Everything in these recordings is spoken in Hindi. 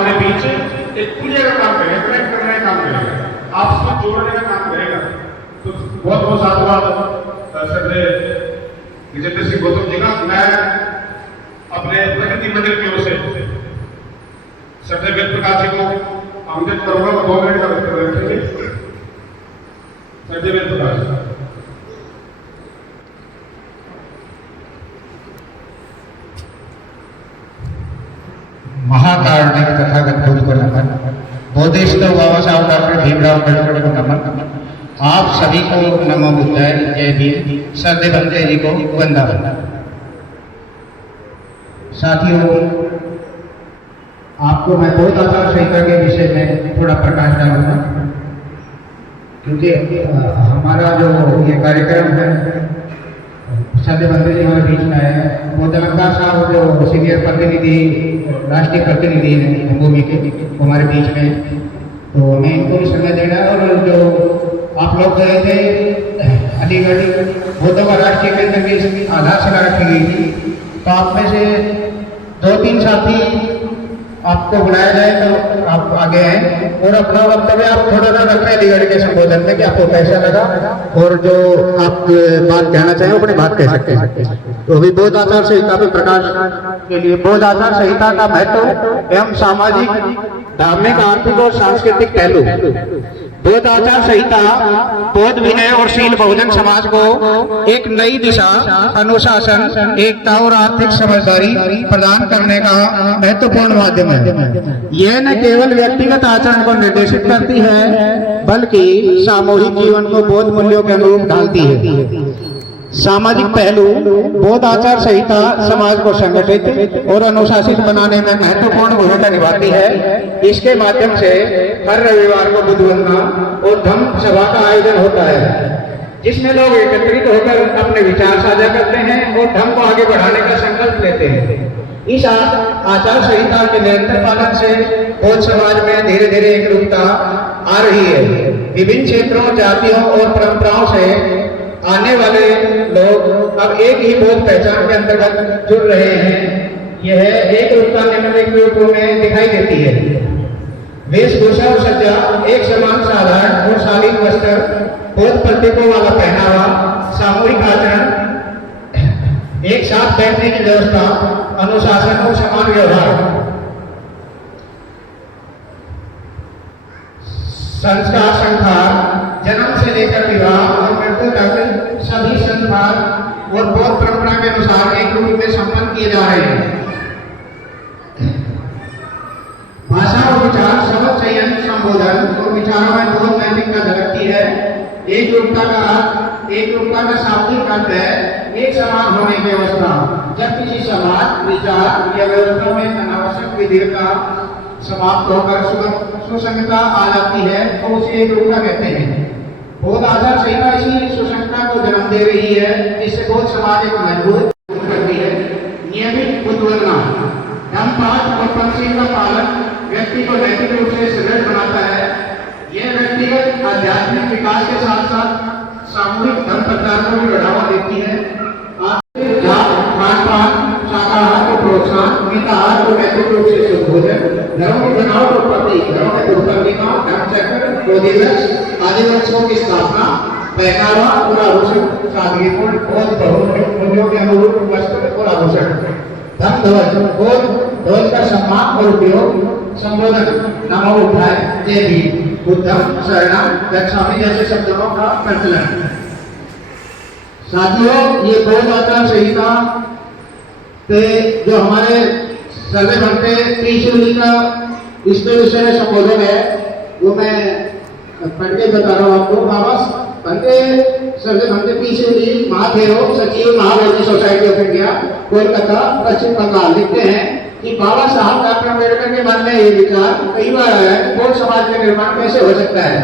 हमारे बीच एक पुलिया का काम करेगा, कनेक्ट करने का काम करेगा, आपस में जोड़ने का काम करेगा। तो बहुत बहुत साधुवाद श्रद्धेय विजेंद्र सिंह गौतम जी का। मैं अपने प्रगति मंडल की ओर से श्रद्धेय वेद प्रकाश जी को आमंत्रित करूंगा। 2 मिनट का वक्तव्य रखेंगे। श्रद्धेय वेद प्रकाश। महाकारुणिक तथागत गुरु को नमन। बोधिसत्व बाबा साहब डॉक्टर भीमराव अम्बेडकर को नमन। आप सभी को नमो बुद्धाय, जय भीम। श्रद्धेय बंदे जी को वंदन। साथियों, आपको मैं बहुत आचार संहिता के विषय में थोड़ा प्रकाश डालूंगा, क्योंकि हमारा जो ये कार्यक्रम है, श्रद्धेय बंदे जी हमारे बीच में है। वो तेलंगाना साहब जो सीनियर प्रतिनिधि, राष्ट्रीय प्रतिनिधि हैं भूमि के, हमारे बीच में, तो मैं इनको भी समय देना। और जो आप लोग गए थे अलीगढ़, बौद्धों का राष्ट्रीय केंद्र की आधारशिला रखी गई थी, तो आप में से 2-3 साथी आपको बुलाया जाए तो आप आगे आए और अपना वक्तव्य आप थोड़ा सा रखें अलीगढ़ के संबोधन में कि आपको कैसा लगा, और जो आप बात कहना चाहें अपनी बात कह सकते हैं। तो अभी बोध आचार संहिता पे प्रकाश के लिए, बोध आचार संहिता का महत्व एवं सामाजिक, धार्मिक, आर्थिक और सांस्कृतिक पहलू। बोध आचार संहिता बौद्ध विनय और शील बहुजन समाज को एक नई दिशा, अनुशासन, एकता और आर्थिक समझदारी प्रदान करने का महत्वपूर्ण माध्यम है। यह न केवल व्यक्तिगत आचरण को निर्देशित करती है, बल्कि सामूहिक जीवन को बौद्ध मूल्यों के अनुरूप ढालती है। सामाजिक पहलू। बौद्ध आचार संहिता समाज को संगठित और अनुशासित बनाने में महत्वपूर्ण भूमिका निभाती है। इसके माध्यम से हर रविवार को बुद्ध वंदना और धम्म सभा का आयोजन होता है, जिसमें लोग एकत्रित होकर अपने विचार साझा करते हैं और धम्म को आगे बढ़ाने का संकल्प लेते हैं। इस आचार संहिता के निरंतर पालन से बौद्ध समाज में धीरे धीरे एकरूपता आ रही है। विभिन्न क्षेत्रों, जातियों और परंपराओं से आने वाले लोग अब एक ही बौद्ध पहचान के अंतर्गत जुड़ रहे हैं। यह एक रूपता निम्नलिखित रूपों में दिखाई देती है। वेशभूषा और सज्जा, एक समान साधारण और शालीन वस्त्र, बौद्ध प्रतीकों वाला पहनावा, सामूहिक आचरण, एक साथ बैठने की व्यवस्था, अनुशासन और समान व्यवहार, संस्कार संस्कार, जन्म से लेकर विवाह और मृत्यु तक सभी संस्कार और बौद्ध परंपरा के अनुसार एक रूप में संपन्न किए जा रहे हैं। भाषा और विचार, शब्द चयन, संबोधन और विचारों में बौद्ध नैतिकता झलकती है। एक रूपता का शाब्दिक अर्थ है एक समान होने की अवस्था। जब किसी समाज, विचार या व्यवस्था में अनावश्यक विविधता समाप्त होकर सुसंगता आ जाती है तो उसे एक रूपता कहते हैं। बौद्ध आचार संहिता इसी सुसंगता को जन्म दे रही है, जिससे बौद्ध समाज एक मजबूत करती है। नियमित बुद्ध वंदना, धम्मपाठ और पंचशील का पालन व्यक्ति को नैतिक रूप से सुदृढ़ बनाता है। यह व्यक्तिगत आध्यात्मिक विकास के साथ साथ सामूहिक धर्म प्रचार को भी बढ़ावा देती है। शाकाहार को प्रोत्साहन, मिताहार को नैतिक रूप से शुद्ध भोजन, धर्म की बनावट और प्रतीक, धर्म में दुर्कर्मिका, धर्मचक्र, बोधिवृक्ष आदि वृक्षों की स्थापना, पहनावा और आभूषण, सादगीपूर्ण बौद्ध बहुमूल्यों के अनुरूप वस्त्र और आभूषण, धम्म ध्वज, बौद्ध ध्वज का सम्मान और उपयोग, संबोधन, नमो बुद्धाय, जय भीम, बुद्धम शरणम गच्छामि जैसे शब्दों का प्रचलन। साथियों, ये बौद्ध आचार संहिता पे जो हमारे सर्वे भंटे त्रिशूली का इसके विषय में संबोधन है, वो मैं पढ़ के बता रहा हूँ आपको। बाबा भंटे सर्वे भंटे त्रिशूली महादेव सचिव Mahabodhi society of India, Kolkata, Paschim Bangal लिखते हैं कि बाबा साहब डॉक्टर अम्बेडकर के मन में ये विचार कई बार आया कि बौद्ध समाज का निर्माण कैसे हो सकता है,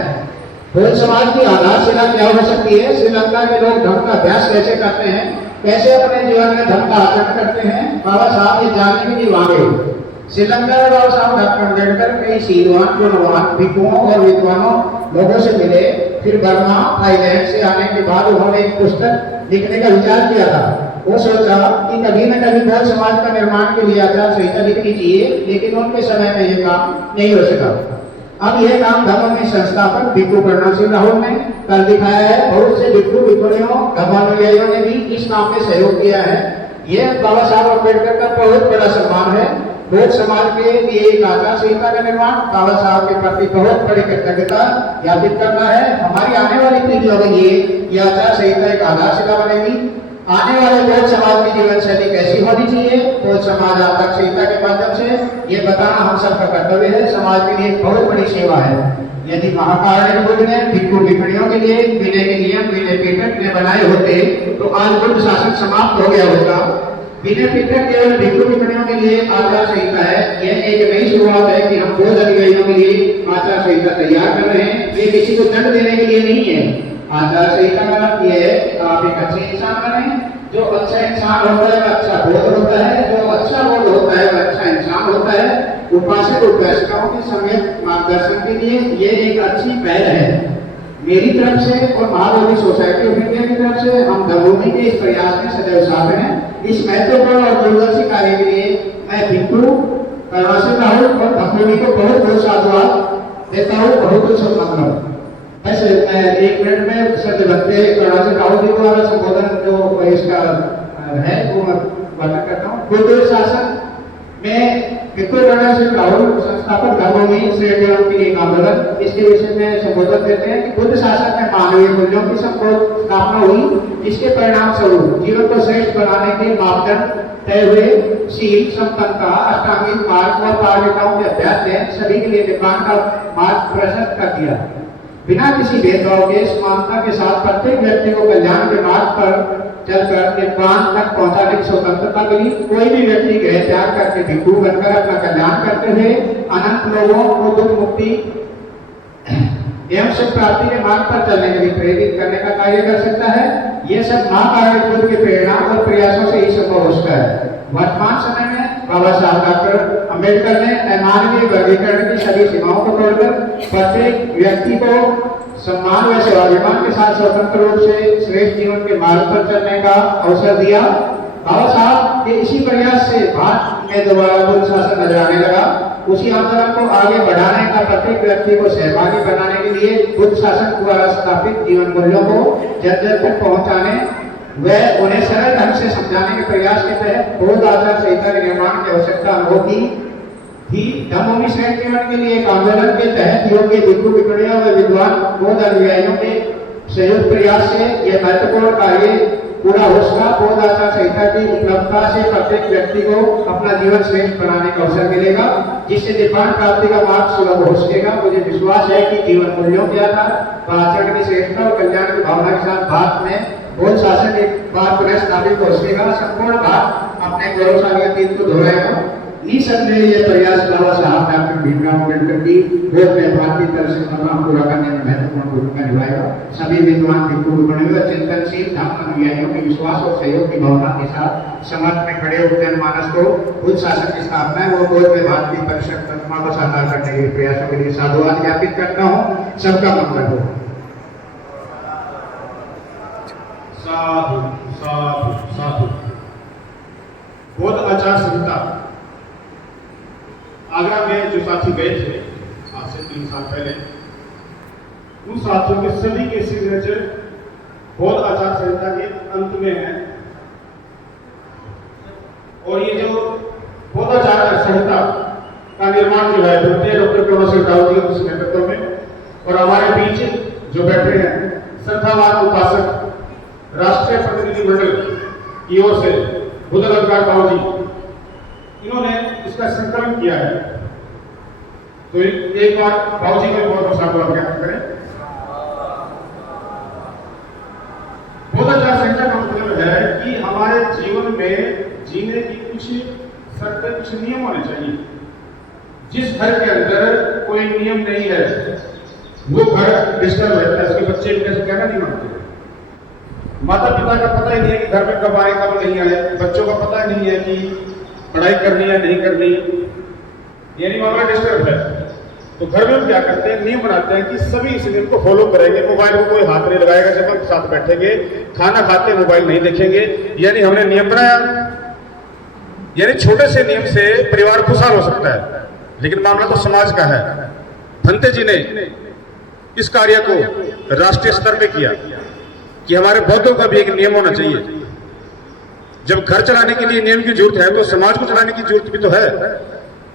बौद्ध समाज की आधारशिला क्या हो सकती है, श्रीलंका के लोग धर्म का अभ्यास कैसे करते हैं, कैसे अपने जीवन में धर्म का आचरण करते हैं। बाबा साहब ये जानने के लिए वहां गए। श्रीलंका में बाबा साहब डॉक्टर अम्बेडकर कई शीलवान, गुणवान, भिक्षुओं और विद्वानों लोगों से मिले। फिर बर्मा, थाईलैंड से आने के बाद उन्होंने एक पुस्तक लिखने का विचार किया था। वो सोचा कि कभी न कभी बहुत समाज का निर्माण के लिए आचार संहिता लिखनी चाहिए, लेकिन उनके समय में ये काम नहीं हो सका। अब यह काम धर्मों संस्थापक भिक्खु करुणा सिंह राहुल ने कर दिखाया है। बहुत से भिक्खु भिक्खुणियों धर्मानुयायियों ने भी इस काम में सहयोग किया है। यह बाबा साहब अम्बेडकर का बहुत बड़ा सम्मान है। लोक समाज के लिए एक आचार संहिता का निर्माण बाबा साहब के प्रति बहुत बड़ी कृतज्ञता ज्ञापित करना है। हमारी आने वाली पीढ़ियों के लिए यह आचार संहिता एक आधारशिला बनेगी। आने वाले बहुत समाज की जीवन शैली कैसी होनी चाहिए, बहुत समाज आचार संहिता के माध्यम से ये बताना हम सबका कर्तव्य है। समाज के लिए बहुत बड़ी सेवा है। यदि महाकारुण्य बुद्ध ने भिक्खु भिक्खुणियों के लिए विनय के नियम विनय पीठक ने बनाए होते तो आज बुद्ध शासन समाप्त हो गया होता। विनय पीठक केवल भिक्खु भिक्खुणियों के लिए आचार संहिता है। यह एक नई शुरुआत है कि हम बौद्ध अनुयायियों के लिए आचार संहिता तैयार कर रहे हैं। ये किसी को दंड देने के लिए नहीं है। आचार संहिता का मतलब ये है आप एक अच्छे इंसान बने। जो अच्छा इंसान होता है वह अच्छा बोध होता है, जो अच्छा बोध होता है वह अच्छा इंसान होता है। उपासक उपासिकाओं के समेत मार्गदर्शन के लिए ये एक अच्छी पहल है। मेरी तरफ से और महाबोधि सोसाइटी ऑफ इंडिया की तरफ से हम धर्मभूमि के इस प्रयास में सदैव साथ हैं। इस महत्वपूर्ण और दूरदर्शी कार्य के लिए मैं भिक्खु करुणा सिंह राहुल और भक्तों को बहुत बहुत साधुवाद देता हूँ। बहुत बहुत शुभकामनाएं। ऐसे मैं 1 मिनट में सत्य भक्ति करुणा सिंह राहुल जी द्वारा संबोधन जो इसका है वो मैं वर्णन करता हूँ। बुद्ध शासन में भिक्खु करुणा सिंह राहुल संस्थापक धर्मभूमि श्रेष्ठ जीवन के लिए आंदोलन इसके विषय में संबोधन देते हैं कि बुद्ध शासन में मानवीय मूल्यों की स्थापना हुई, जिसके परिणाम स्वरूप जीवन को श्रेष्ठ बनाने के मापदंड तय हुए। शील, संपन्नता, अष्टांगिक मार्ग और पारमिताओं के अभ्यास ने सभी के लिए निर्माण का मार्ग प्रशस्त कर दिया। बिना किसी भेदभाव के समानता के साथ प्रत्येक व्यक्ति को कल्याण के मार्ग पर चलकर निर्वाण तक पहुंचाने की स्वतंत्रता मिली। कोई भी व्यक्ति गृह त्याग करके भिक्खु बनकर अपना कल्याण करते हुए अनंत लोगों को दुख मुक्ति एवं सुख प्राप्ति के मार्ग पर चलने के लिए प्रेरित करने का कार्य कर सकता है। यह सब महाकारुण्य बुद्ध के प्रेरणा और प्रयासों से ही संभव हो सकता है। वर्तमान समय में बाबा साहब डॉक्टर अम्बेडकर ने मानवीय वर्गीकरण की सभी सीमाओं को तोड़कर प्रत्येक व्यक्ति को सम्मान व स्वाभिमान के साथ स्वतंत्र रूप से श्रेष्ठ जीवन के मार्ग पर चलने का अवसर दिया। बाबा साहब के इसी प्रयास से भारत में दोबारा बुद्ध शासन नजर आने लगा। उसी आंदोलन को आगे बढ़ाने का प्रत्येक व्यक्ति को सहभागी बनाने के लिए बुद्ध शासन द्वारा स्थापित जीवन मूल्यों को जन जन तक पहुंचाने व उन्हें सरल ढंग से समझाने के प्रयास के तहत बौद्ध आचार संहिता के निर्माण की आवश्यकता अनुभव की। धर्मभूमि श्रेष्ठ जीवन के लिए एक आंदोलन के तहत योग्य भिक्खु भिक्खुणियों व विद्वान बौद्ध अनुयायियों के संयुक्त प्रयास से यह महत्वपूर्ण कार्य पूरा हो सका। बौद्ध आचार संहिता की उपलब्धता से प्रत्येक व्यक्ति को अपना जीवन श्रेष्ठ बनाने का अवसर मिलेगा, जिससे निर्वाण प्राप्ति का मार्ग सुलभ हो सकेगा। मुझे विश्वास है कि जीवन मूल्यों के आधार पर आचरण की श्रेष्ठता और कल्याण की भावना के साथ भारत में बौद्ध शासन एक बार पुनः स्थापित हो सकेगा। संपूर्ण भारत अपने गौरवशाली अतीत को दोहराएगा। निसंदेह यह प्रयास बाबा साहब डॉक्टर भीमराव अम्बेडकर की बोध में भारतीय तरह से सपना पूरा करने में महत्वपूर्ण भूमिका निभाएगा। सभी विद्वान भिक्खु भिक्खुणियों चिंतनशील धर्म अनुयायियों के विश्वास और सहयोग की भावना के साथ समाज में खड़े हुए जनमानस को बुद्ध शासन की स्थापना है वो बोध में भारतीय परिषद प्रतिमा को साकार करने के प्रयासों के लिए साधुवाद ज्ञापित करता हूँ। सबका मंगल हो। साधु साधु साधु। बौद्ध आचार संहिता आगरा में जो साथी गए थे आज से 3 साल पहले, उन साथियों के सभी के सिग्नेचर बौद्ध आचार संहिता के अंत में है। और ये जो बौद्ध आचार संहिता का निर्माण जो है डॉक्टर करुणा सिंह राहुल जी के नेतृत्व में, और हमारे बीच जो बैठे हैं श्रद्धावान उपासक राष्ट्रीय प्रतिनिधि मंडल की ओर से बुद्ध अलंकार बाबू जी, इन्होंने इसका संकलन किया है। तो एक बार बाबू जी को बहुत साधुवाद ज्ञापित करें। बौद्ध आचार संहिता का मतलब है कि हमारे जीवन में जीने की कुछ शर्तें, कुछ नियम होने चाहिए। जिस घर के अंदर कोई नियम नहीं है वो घर डिस्टर्ब रहता है। उसके बच्चे कैसे कहना नहीं मानते। माता पिता का पता ही नहीं है कि घर में कब आए कब नहीं आए। बच्चों का पता ही नहीं है कि पढ़ाई करनी है नहीं करनी, यानी मामला डिस्टर्ब है। तो घर में हम क्या करते हैं, नियम बनाते हैं कि सभी इस नियम को फॉलो करेंगे। मोबाइल को कोई हाथ नहीं लगाएगा जब हम साथ बैठेंगे, खाना खाते मोबाइल नहीं देखेंगे। यानी हमने नियम बनाया, यानी छोटे से नियम से परिवार खुशहाल हो सकता है। लेकिन मामला तो समाज का है। भंते जी ने इस कार्य को राष्ट्रीय स्तर पे किया कि हमारे बौद्धों का भी एक नियम होना चाहिए। जब घर चलाने के लिए नियम की जरूरत है तो समाज को चलाने की जरूरत भी तो है।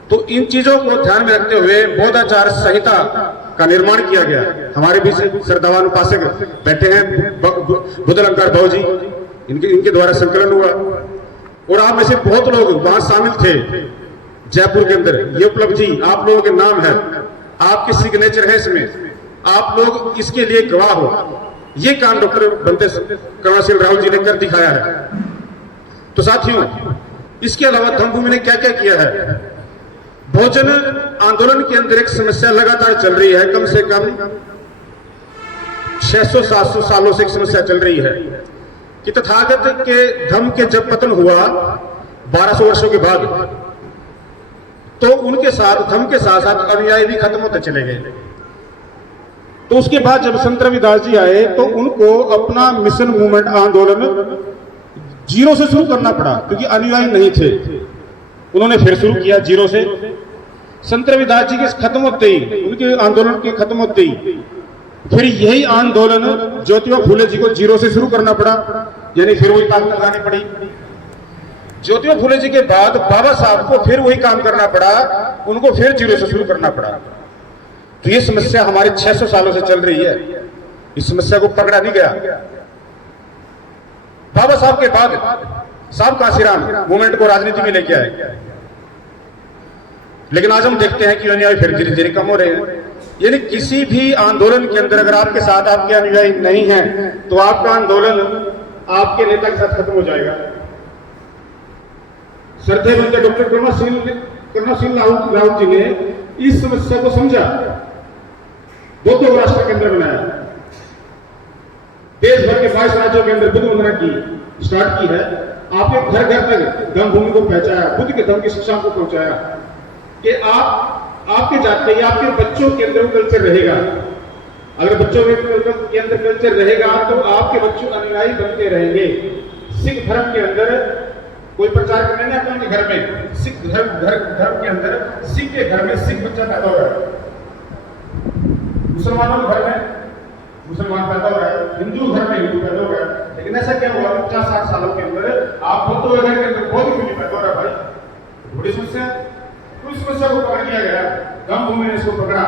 तो इन चीजों को ध्यान में रखते हुए बौद्धाचार संहिता का निर्माण किया गया। हमारे बीच श्रद्धावान उपासक बैठे हैं, बुद्ध अलंकार भाव जी, इनके द्वारा संकलन हुआ और आप में से बहुत लोग वहां शामिल थे जयपुर के अंदर। ये उपलब्धि आप लोगों के नाम है, आपके सिग्नेचर है इसमें, आप लोग इसके लिए गवाह हो। ये काम डॉक्टर बंते करुणाशील राहुल जी ने कर दिखाया है। तो साथियों, इसके अलावा धम्मभूमि ने क्या क्या किया है। भोजन आंदोलन के अंदर एक समस्या लगातार चल रही है, कम से कम 600-700 सालों से एक समस्या चल रही है कि तथागत के धम्म के जब पतन हुआ 1200 वर्षों के बाद, तो उनके साथ धम्म के साथ साथ अनुयायी भी खत्म होते चले गए। तो उसके बाद जब संत रविदास जी आए तो उनको अपना मिशन मूवमेंट आंदोलन जीरो से शुरू करना पड़ा, क्योंकि अनुयायी नहीं थे। उन्होंने फिर शुरू किया जीरो से। संत रविदास जी के खत्म होते ही, उनके आंदोलन के खत्म होते ही फिर यही आंदोलन ज्योतिबा फूले जी को जीरो से शुरू करना पड़ा, यानी फिर वही ताकत लगानी पड़ी। ज्योतिबा फूले जी के बाद बाबा साहब को फिर वही काम करना पड़ा, उनको फिर जीरो से शुरू करना पड़ा। तो ये समस्या हमारे 600 सालों से चल रही है। इस समस्या को पकड़ा नहीं गया। बाबा साहब के बाद साहब कांसीराम मूवमेंट को राजनीति में लेके आए, लेकिन आज हम देखते हैं कि अनुयायी फिर धीरे धीरे कम हो रहे हैं। यानी किसी भी आंदोलन के अंदर अगर आपके साथ आपके अनुयायी नहीं है तो आपका आंदोलन आपके नेता के साथ खत्म हो जाएगा। श्रद्धेय बंदे डॉक्टर करुणाशील राहुल जी ने इस समस्या को समझा, बौद्ध राष्ट्र केंद्र बनाया, देश भर के 22 राज्यों के अंदर बुद्ध वंदना की स्टार्ट की है। आपने घर घर तक धम्मभूमि को पहुंचाया, बुद्ध के धम्म की शिक्षा को पहुंचाया कि आपके जाते या आपके बच्चों के अंदर कल्चर रहेगा। अगर बच्चों के अंदर कल्चर रहेगा तो आपके बच्चों अनुयायी बनते रहेंगे। सिख धर्म के अंदर कोई प्रचार करने नहीं आता उनके घर में। सिख धर्म के अंदर सिख के घर में सिख बच्चा पैदा हो रहा है, मुसलमानों के घर में मुसलमान पैदा हो रहा है, हिंदू घर में हिंदू पैदा हो रहा है। लेकिन ऐसा क्या हुआ 50-60 सालों के अंदर आप बौद्ध घर के अंदर बौद्ध क्यों नहीं पैदा हो रहा भाई? बड़ी समस्या। तो इस समस्या को पकड़ लिया गया, धम्मभूमि ने इसको पकड़ा,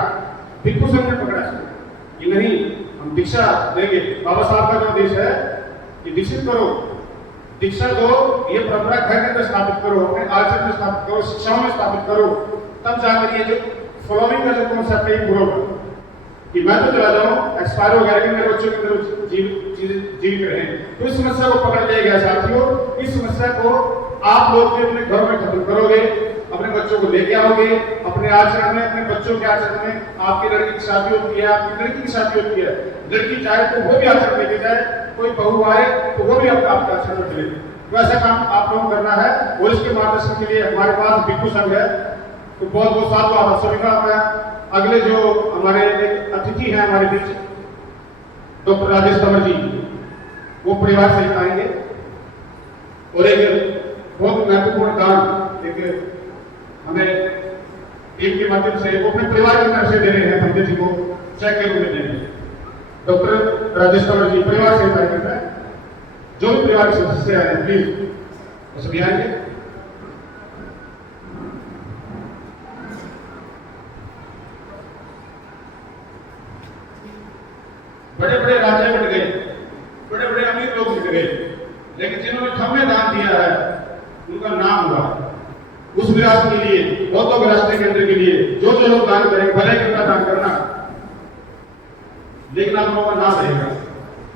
भिक्षु संघ ने पकड़ा इसको कि नहीं हम दीक्षा देंगे। बाबा साहब का जो देश है कि दीक्षित करो, दीक्षा दो, ये परंपरा घर के अंदर स्थापित करो, अपने आचरण में स्थापित करो, शिक्षाओं में स्थापित करो, तब जाकर ये जो फॉलोइंग का जो कॉन्सेप्ट है ये पूरा होगा कि मैं तो चला जाऊं एक्सपायर हो गया लेकिन मेरे बच्चों की तरफ जीवित रहे। तो इस समस्या को पकड़ लिया गया साथियों। इस समस्या को आप लोग भी अपने घरों में खत्म करोगे, अपने बच्चों को लेके आओगे, अपने आचरण में, अपने बच्चों के आचरण में। आपकी लड़की की शादी होती है, आपकी लड़की की शादी होती है, लड़की चाहे तो वो भी आचरण लेके जाए, कोई बहू आए तो वो भी आपका आचरण में चले। तो ऐसा काम आप लोगों को करना है और इसके मार्गदर्शन के लिए हमारे पास भिक्षु संघ है। तो बहुत बहुत साधुवाद सभी का। अगले जो हमारे एक अतिथि हैं हमारे बीच डॉक्टर राजेश तंवर जी, वो परिवार सहित आएंगे और एक बहुत महत्वपूर्ण काम एक हमें टीम के माध्यम से वो अपने परिवार की तरफ से दे रहे हैं, बंदे जी को चेक के रूप में देंगे। डॉक्टर राजेश तंवर जी परिवार सहित आएंगे, जो भी परिवार के सदस्य आए हैं प्लीज सभी आएंगे। बड़े बड़े राजा बन गए, बड़े बड़े अमीर लोग मिल गए, लेकिन जिन्होंने धम्म दान दिया है उनका नाम हुआ। उस विरासत के लिए, बौद्ध विरासत केंद्र के लिए जो जो लोग दान करेंगे, भले कितना दान करना, लेकिन आप लोगों का नाम रहेगा।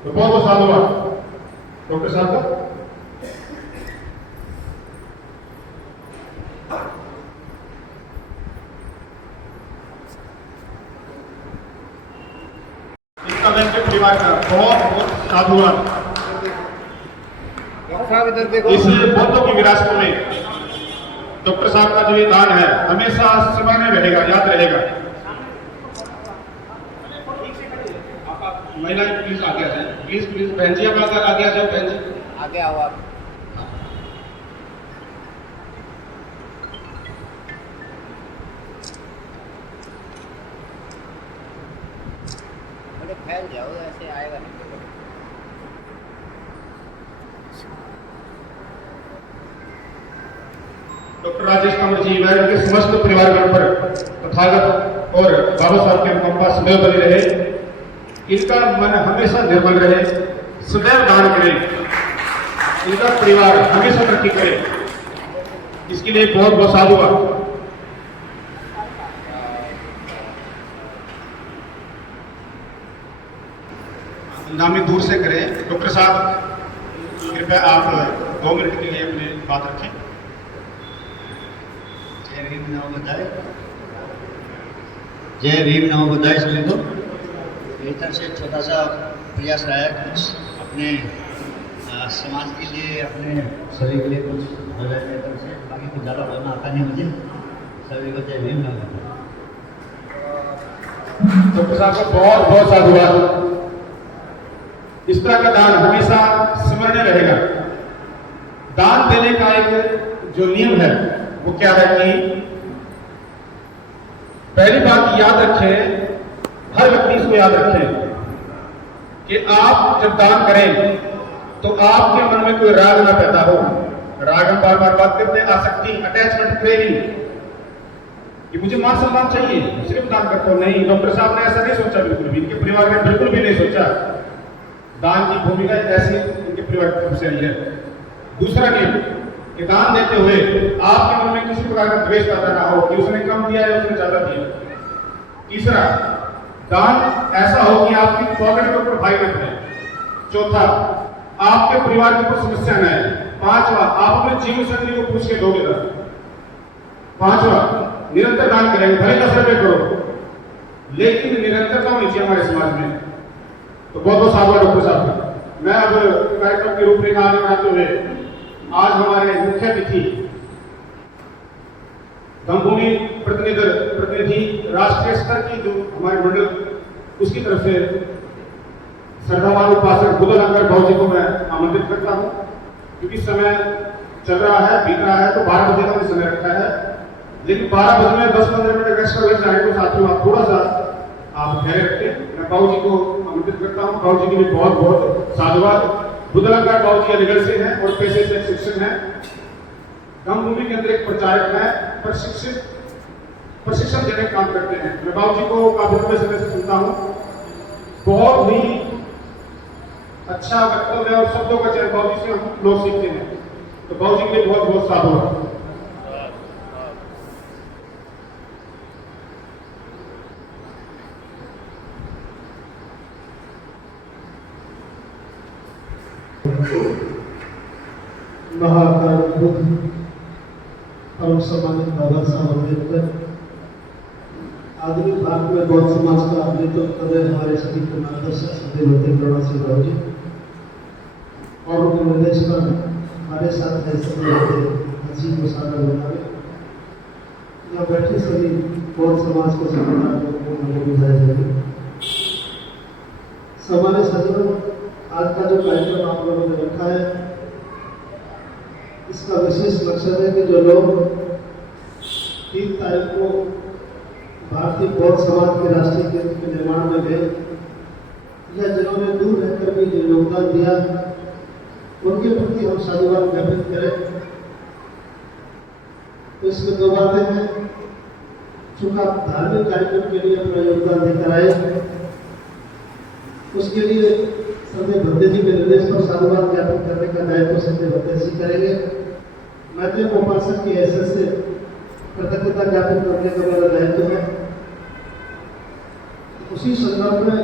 तो बहुत बहुत साधुवाद डॉक्टर साहब का। परिवार का बहुत बहुत साधुवाद। इस बौद्धों की विरासत में डॉक्टर साहब का जो ये दान है हमेशा स्मरण में रहेगा, याद रहेगा। महिला प्लीज आगे आ जाए, प्लीज बहन जी आप आगे आ जाओ, बहन जी आगे आओ आप। थोड़े फैल जाओ, ऐसे आएगा नहीं। डॉक्टर राजेश कंवर जी व उनके समस्त परिवारगण पर तथागत और बाबा साहब के कृपा सदैव बनी रहे, इनका मन हमेशा निर्मल रहे, सदैव दान करे, इनका परिवार हमेशा तरक्की करे, इसके लिए बहुत बहुत साधुवाद। नामी दूर से करें। डॉक्टर साहब कृपया आप 2 मिनट के लिए अपनी बात रखें। जय भीम नमो बुद्धाय। जय भीम नमो बुद्धाय सभी को। मेरी तरफ से छोटा सा प्रयास रहा है, कुछ अपने समाज के लिए, अपने सभी के लिए कुछ हो जाए मेरी तरफ से। बाकी कुछ ज़्यादा बोलना आता नहीं मुझे। सभी को जय भीम नमो बुद्धाय। डॉक्टर साहब को बहुत बहुत साधुवाद। इस तरह का दान हमेशा स्मरणीय रहेगा। दान देने का एक जो नियम है वो क्या है कि पहली बात याद रखें, हर व्यक्ति इसको याद रखे कि आप जब दान करें तो आपके मन में कोई राग ना पैदा हो। राग हम बार बार बात करते हैं, आसक्ति, अटैचमेंट, क्रेविंग, कि मुझे मान सम्मान चाहिए इसलिए दान करता हूं। नहीं, डॉक्टर साहब ने ऐसा नहीं सोचा, बिल्कुल भी इनके परिवार ने बिल्कुल भी नहीं सोचा। दान की भूमिका ऐसी इनके परिवार की तरफ से आई है। दूसरा नियम कि दान देते हुए आपके मन में किसी प्रकार का द्वेष पैदा ना हो कि उसने कम दिया या उसने ज्यादा दिया। तीसरा, दान ऐसा हो कि आपकी पॉकेट के ऊपर भाई न पड़े। चौथा, आपके परिवार के ऊपर समस्या न आए। पांचवा, आप अपने जीवन शक्ति को पूछ के दोगे दान। पांचवा, निरंतर दान करेंगे, भले 10 रुपए करो लेकिन निरंतरता होनी चाहिए हमारे समाज में। तो बहुत बहुत साधुवाद डॉक्टर साहब का। मैं अब कार्यक्रम की रूपरेखा आगे बढ़ाते हुए आज हमारे मुख्य अतिथि धमभूमि प्रतिनिधि राष्ट्रीय स्तर की जो हमारे मंडल उसकी तरफ से श्रद्धावान उपासक बुद्ध लंगर भाव जी को मैं आमंत्रित करता हूं, क्योंकि समय चल रहा है, बीत रहा है, तो 12 बजे का समय रखा है, लेकिन 12 बजे में 10-15 मिनट एक्स्ट्रा लग जाए तो साथियों आप थोड़ा सा आप ध्यान रखें। मैं बाबू जी को आमंत्रित करता हूँ। बाबू जी के लिए बहुत बहुत साधुवाद। बुद्धलंकार बाबू जी अलीगढ़ से हैं और पेशे से शिक्षक हैं। धमभूमि के अंदर एक प्रचारक हैं, प्रशिक्षण देने का काम करते हैं। मैं बाबू जी को काफी लंबे समय से सुनता हूँ। बहुत ही अच्छा वक्तव्य और शब्दों का चयन बाबू जी से हम लोग सीखते हैं। तो बाबू जी के लिए बहुत बहुत साधुवाद। महाकाल बुद्ध परम सम्मानित बाबा साहब अम्बेडकर आधुनिक भारत में बौद्ध समाज का नेतृत्व कर रहे हमारे सभी के मार्गदर्शक सदैव होते करुणा सिंह राव जी और उनके निर्देश पर हमारे साथ ऐसे हसी को साधन बनावे यहाँ बैठे सभी बौद्ध समाज को बुझाया जाए। हमारे सज्जनों, आज का जो कार्यक्रम आप लोगों ने रखा है इसका विशेष मकसद है कि जो लोग 3 तारीख को भारतीय बौद्ध समाज के राष्ट्रीय केंद्र के निर्माण में गए या जिन्होंने दूर रहकर भी जो योगदान दिया उनके प्रति हम साधुवाद ज्ञापित करें। तो इसमें 2 बातें हैं। चूंकि आप धार्मिक कार्यक्रम के लिए अपना योगदान देकर आए, उसके लिए संजय भद्दे जी के निर्देश पर साधुवाद ज्ञापन करने का दायित्व संजय भद्दे जी करेंगे। मैत्री उपासक की हैसियत से कृतज्ञता ज्ञापन करने का मेरा दायित्व है। उसी संदर्भ में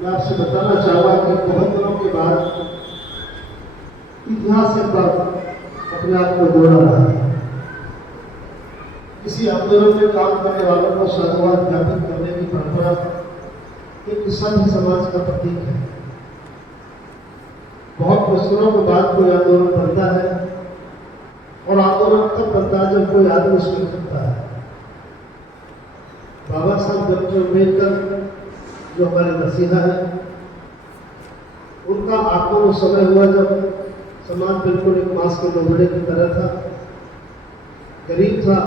मैं आपसे बताना चाहूँगा कि बहुत दिनों के बाद इतिहास एक बार अपने आप को दोहरा रहा है। किसी आंदोलन में काम करने वालों को साधुवाद ज्ञापन करने की परंपरा एक सभ्य समाज का प्रतीक है। बहुत वर्षों के बाद कोई आंदोलन बनता है और आंदोलन तब बनता है जब कोई आदमी उसमें करता है। बाबा साहब डॉक्टर अम्बेडकर जो हमारे मसीहा है, उनका आपको वो समय हुआ जब समाज बिल्कुल एक मांस के लोमड़े की तरह था, गरीब था,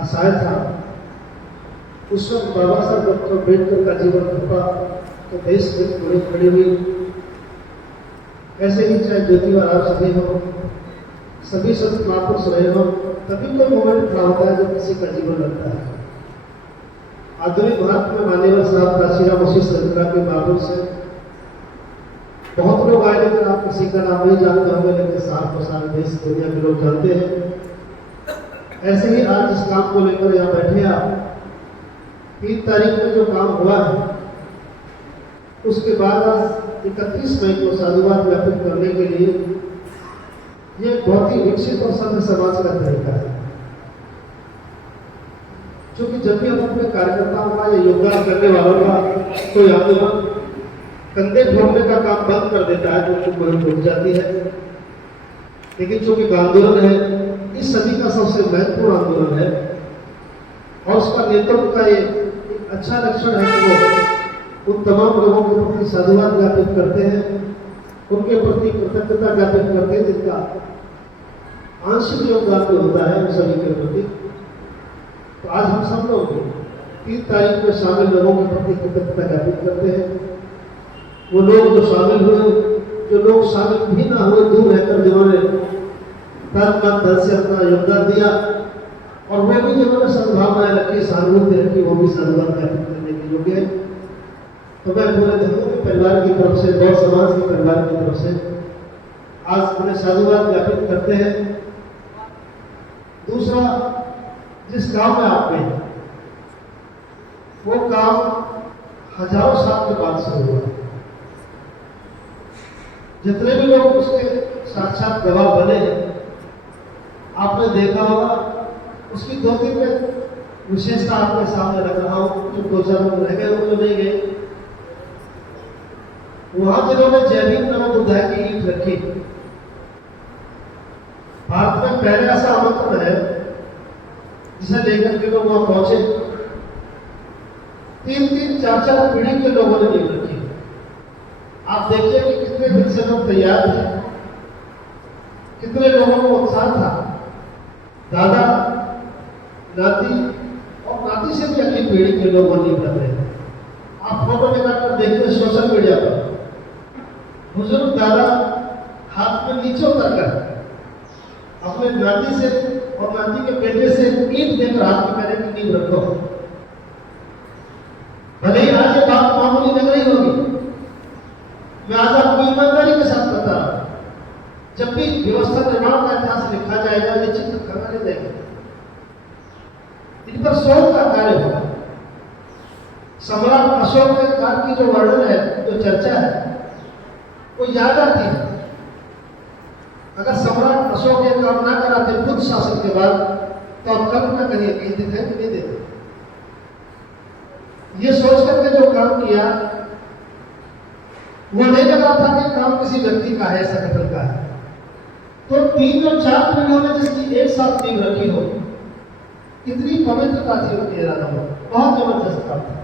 असहाय था। उस वक्त बाबा साहब डॉक्टर अम्बेडकर का जीवन घटा तो देश में थोड़ी खड़ी हुई। ऐसे ही चाहे ज्योतिबा राव सभी हो, सभी संत महापुरुष रहे हो, तभी कोई मोमेंट खड़ा होता है जब किसी का जीवन लगता है। आधुनिक भारत में मान्यवर साहब काशीराम उसी संरचना के माध्यम से बहुत लोग आए, लेकिन आप किसी का नाम नहीं जानते होंगे, लेकिन साल को साल देश दुनिया के लोग जानते हैं। ऐसे ही आज इस काम को लेकर यहाँ बैठे आप, 3 तारीख में जो काम हुआ है, उसके बाद आज 31 मई को साधुवाद व्यापित करने के लिए ये बहुत ही विकसित और सभ्य समाज का तरीका है। क्योंकि जब भी हम अपने कार्यकर्ताओं का या योगदान करने वालों का कोई आंदोलन कंधे ठोकने का काम बंद कर देता है तो उनको रुक जाती है। लेकिन चूंकि आंदोलन है, इस सदी का सबसे महत्वपूर्ण आंदोलन है और उसका नेतृत्व का ये एक अच्छा लक्षण है कि वो उन तमाम लोगों के प्रति साधुवाद ज्ञापित करते हैं, उनके प्रति कृतज्ञता ज्ञापित करते हैं, जिनका आंशिक योगदान भी होता है उन सभी के प्रति। तो आज हम सब लोग 3 तारीख में शामिल लोगों के प्रति कृतज्ञता ज्ञापित करते हैं। वो लोग जो शामिल हुए, जो लोग शामिल भी ना हुए, दूर रहकर जिन्होंने तन मन धन से अपना योगदान दिया, और वे भी जिन्होंने सद्भावनाएं रखी, सहानुभूति रखी, वो भी साधुवाद ज्ञापित करने के योग्य है। तो मैं पूरे धर्मों के परिवार की तरफ से, गौ समाज के परिवार की तरफ से आज उन्हें साधुवाद ज्ञापित करते हैं। दूसरा, जिस गांव में आप गए, वो काम हजारों साल के बाद से हुआ। जितने भी लोग उसके साक्षात गवाह बने, आपने देखा होगा, उसकी 2-3 विशेषता आपके सामने रख रहा हूं। जो 2-4 लोग रह गए, वो तो नहीं गए। वहां जिन्होंने जैविक नमक बुधाई की ईंट रखी, भारत में पहले ऐसा आमंत्रण है जिसे लेकर के लोग वहां पहुंचे। 3-3, 4-4 पीढ़ी के लोगों ने नींव रखी। आप देखिए कि कितने दिन से लोग तैयार थे, कितने लोगों को उत्साह था। दादा, नाती और नाती से भी अगली पीढ़ी के लोग वो नींव रख रहे हैं। आप फोटो निकालकर देखते हैं सोशल मीडिया पर, बुजुर्ग दादा हाथ में नीचे उतरकर अपने नाती से और नाती के बेटे से ईंट देकर हाथ में कहने की नींव रखो। भले ही आज ये बात मामूली लग रही होगी, मैं आज आपको ईमानदारी के साथ बता रहा हूं, जब भी व्यवस्था निर्माण का इतिहास लिखा जाएगा, निश्चित खबर देंगे, इन पर शोध का कार्य होगा। सम्राट अशोक के काल की जो वर्णन है, जो चर्चा है, वो याद आती है। अगर सम्राट अशोक ये काम ना कराते बुद्ध शासन के बाद, तो आप कल्पना करिए कहीं दिखाई नहीं देते। ये सोच करके जो काम किया, वो नहीं लग रहा था कि काम किसी व्यक्ति का है, संगठन का है। तो 3 और 4 पीढ़ियों ने जिसकी एक साथ नींव रखी हो, कितनी पवित्रता थी उनके इरादों में, बहुत जबरदस्त काम था।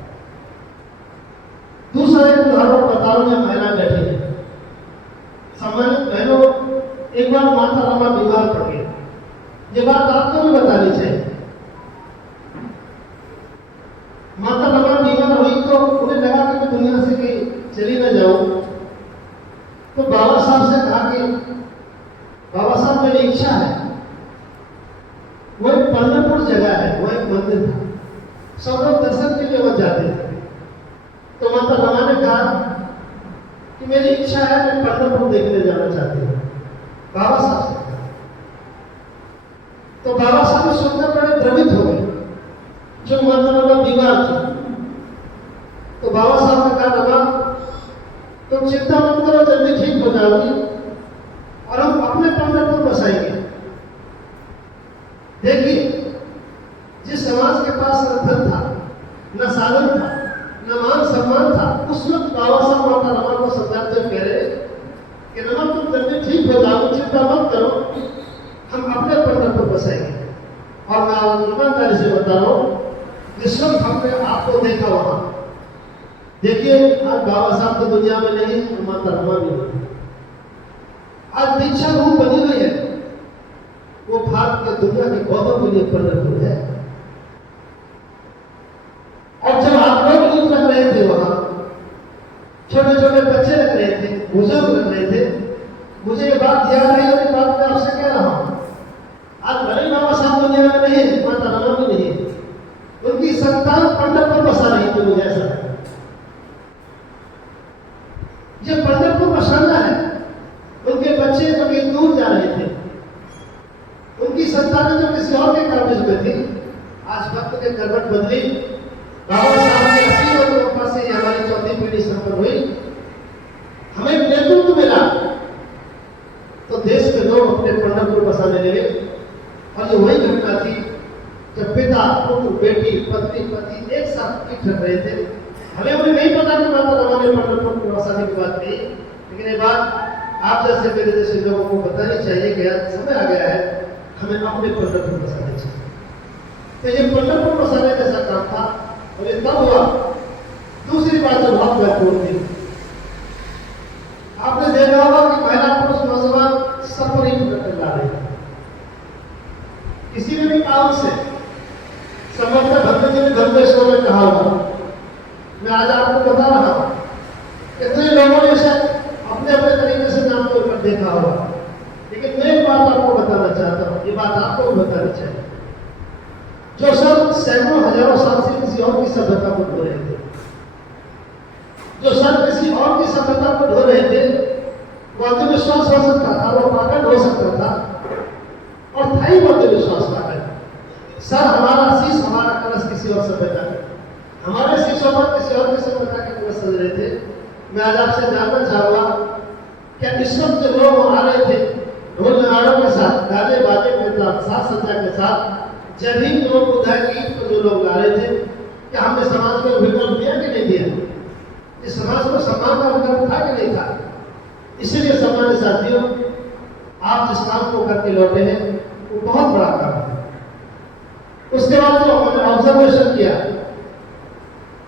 दूसरा एक उदाहरण बता रहा हूं, महिला बैठी है। सम्मानित बहनों, एक बार माता रमा बीमार पड़ गई। ये बात आपको भी बतानी चाहिए। माता रमा बीमार हुई तो उन्हें लगा कि मैं दुनिया से कहीं चली न जाऊं। तो बाबा साहब से कहा कि बाबा साहब, मेरी इच्छा है, वो एक पंढरपुर जगह है, वो एक मंदिर था, सब लोग दर्शन के लिए वहां जाते थे। तो माता रमा ने कहा कि मेरी इच्छा है, मैं पंढरपुर देखने जाना चाहती हूँ। बाबा साहब से कहा। तो बाबा साहब सुनकर बड़े द्रवित हो गए, जो माता रमा बीमार थी। तो बाबा साहब ने कहा, रमा तुम चिंता मत करो, जल्दी ठीक हो जाओगी और हम अपने पंढरपुर बसाएंगे। देखिए, जिस समाज के पास न धन था, न साधन था, न मान सम्मान था, उस वक्त बाबा साहब माता रमा को समझाते कह रहे कि रमा तुम जल्दी ठीक हो जाओ, चिंता मत करो, हम अपने पंढरपुर बसाएंगे। और मैं ईमानदारी से बता रहा हूं, जिस वक्त हमने आपको देखा वहां, देखिए आज बाबा साहब तो दुनिया में नहीं, माता रमा भी नहीं। आज दीक्षा रूप बनी हुई है, वो भारत के दुनिया के गौतम के लिए पंढरपुर है। और जब आप लोग यूथ रख रहे थे वहां, छोटे छोटे बच्चे रख रहे थे, बुजुर्ग रख रहे थे, मुझे ये बात याद नहीं, और ये बात मैं आपसे कह रहा हूं। आज भले बाबा साहब दुनिया में नहीं, माता रमा भी नहीं, उनकी संतान पंढरपुर बसा रही थी, मुझे ऐसा लगता। ये पंढरपुर बसाना है, उनके बच्चे जो कहीं दूर जा रहे थे, उनकी संतानें जो किसी और के काबिज में थी, आज वक्त ने करवट बदली। बाबा साहब की असीम और कृपा से हमारी चौथी पीढ़ी संपन्न हुई, हमें नेतृत्व मिला, तो देश के लोग अपने पंढरपुर बसाने लगे। और ये वही घटना थी जब पिता पुत्र बेटी पत्नी पति एक साथ इकट्ठे रहे थे। हमें उन्हें नहीं पता कि माता रमा ने पंढरपुर को बसाने की बात कही, लेकिन ये बात आप जैसे मेरे जैसे लोगों को बतानी चाहिए कि आज समय आ गया है, हमें अपने पंढरपुर बसाने चाहिए। तो ये पंढरपुर बसाने जैसा काम था, और ये तब हुआ। दूसरी बात जो बहुत महत्वपूर्ण थी, आपने देखा होगा कि महिला पुरुष नौजवान सब पर ही ला रहे हैं। किसी ने भी काम से संबंधित भक्त जी ने धर्मेश्वर में कहा होगा, मैं आज आपको बता रहा हूं, कितने लोगों ने इसे अपने अपने तरीके से नाम को ऊपर देखा होगा, लेकिन मैं एक बात आपको बताना चाहता हूं, ये बात आपको भी बतानी चाहिए। जो सब सैकड़ों हजारों साल से किसी और की सभ्यता को ढो रहे थे, जो सब किसी और की सभ्यता को ढो रहे थे, वो अंधविश्वास हो सकता था, वो पागल हो सकता था, और था ही अंधविश्वास पागल। सर हमारा शीश हमारा कलश किसी और सभ्यता का, हमारे शीशों पर किसी और की सभ्यता के कलश सज रहे थे। मैं आज आपसे जानना चाहूंगा, क्या इस वक्त जो लोग आ रहे थे ढोल नगाड़ों के साथ, गाने बाजे के साथ, साज सज्जा के साथ, जब ही लोग बुधाई की ईद को जो लोग ला रहे थे, क्या हमने समाज को विकल्प दिया कि नहीं दिया? इस समाज को सम्मान का विकल्प था कि नहीं था? इसीलिए सम्मानित साथियों, आप जिस काम को करके लौटे हैं वो बहुत बड़ा काम है। उसके बाद जो हमने ऑब्जर्वेशन किया,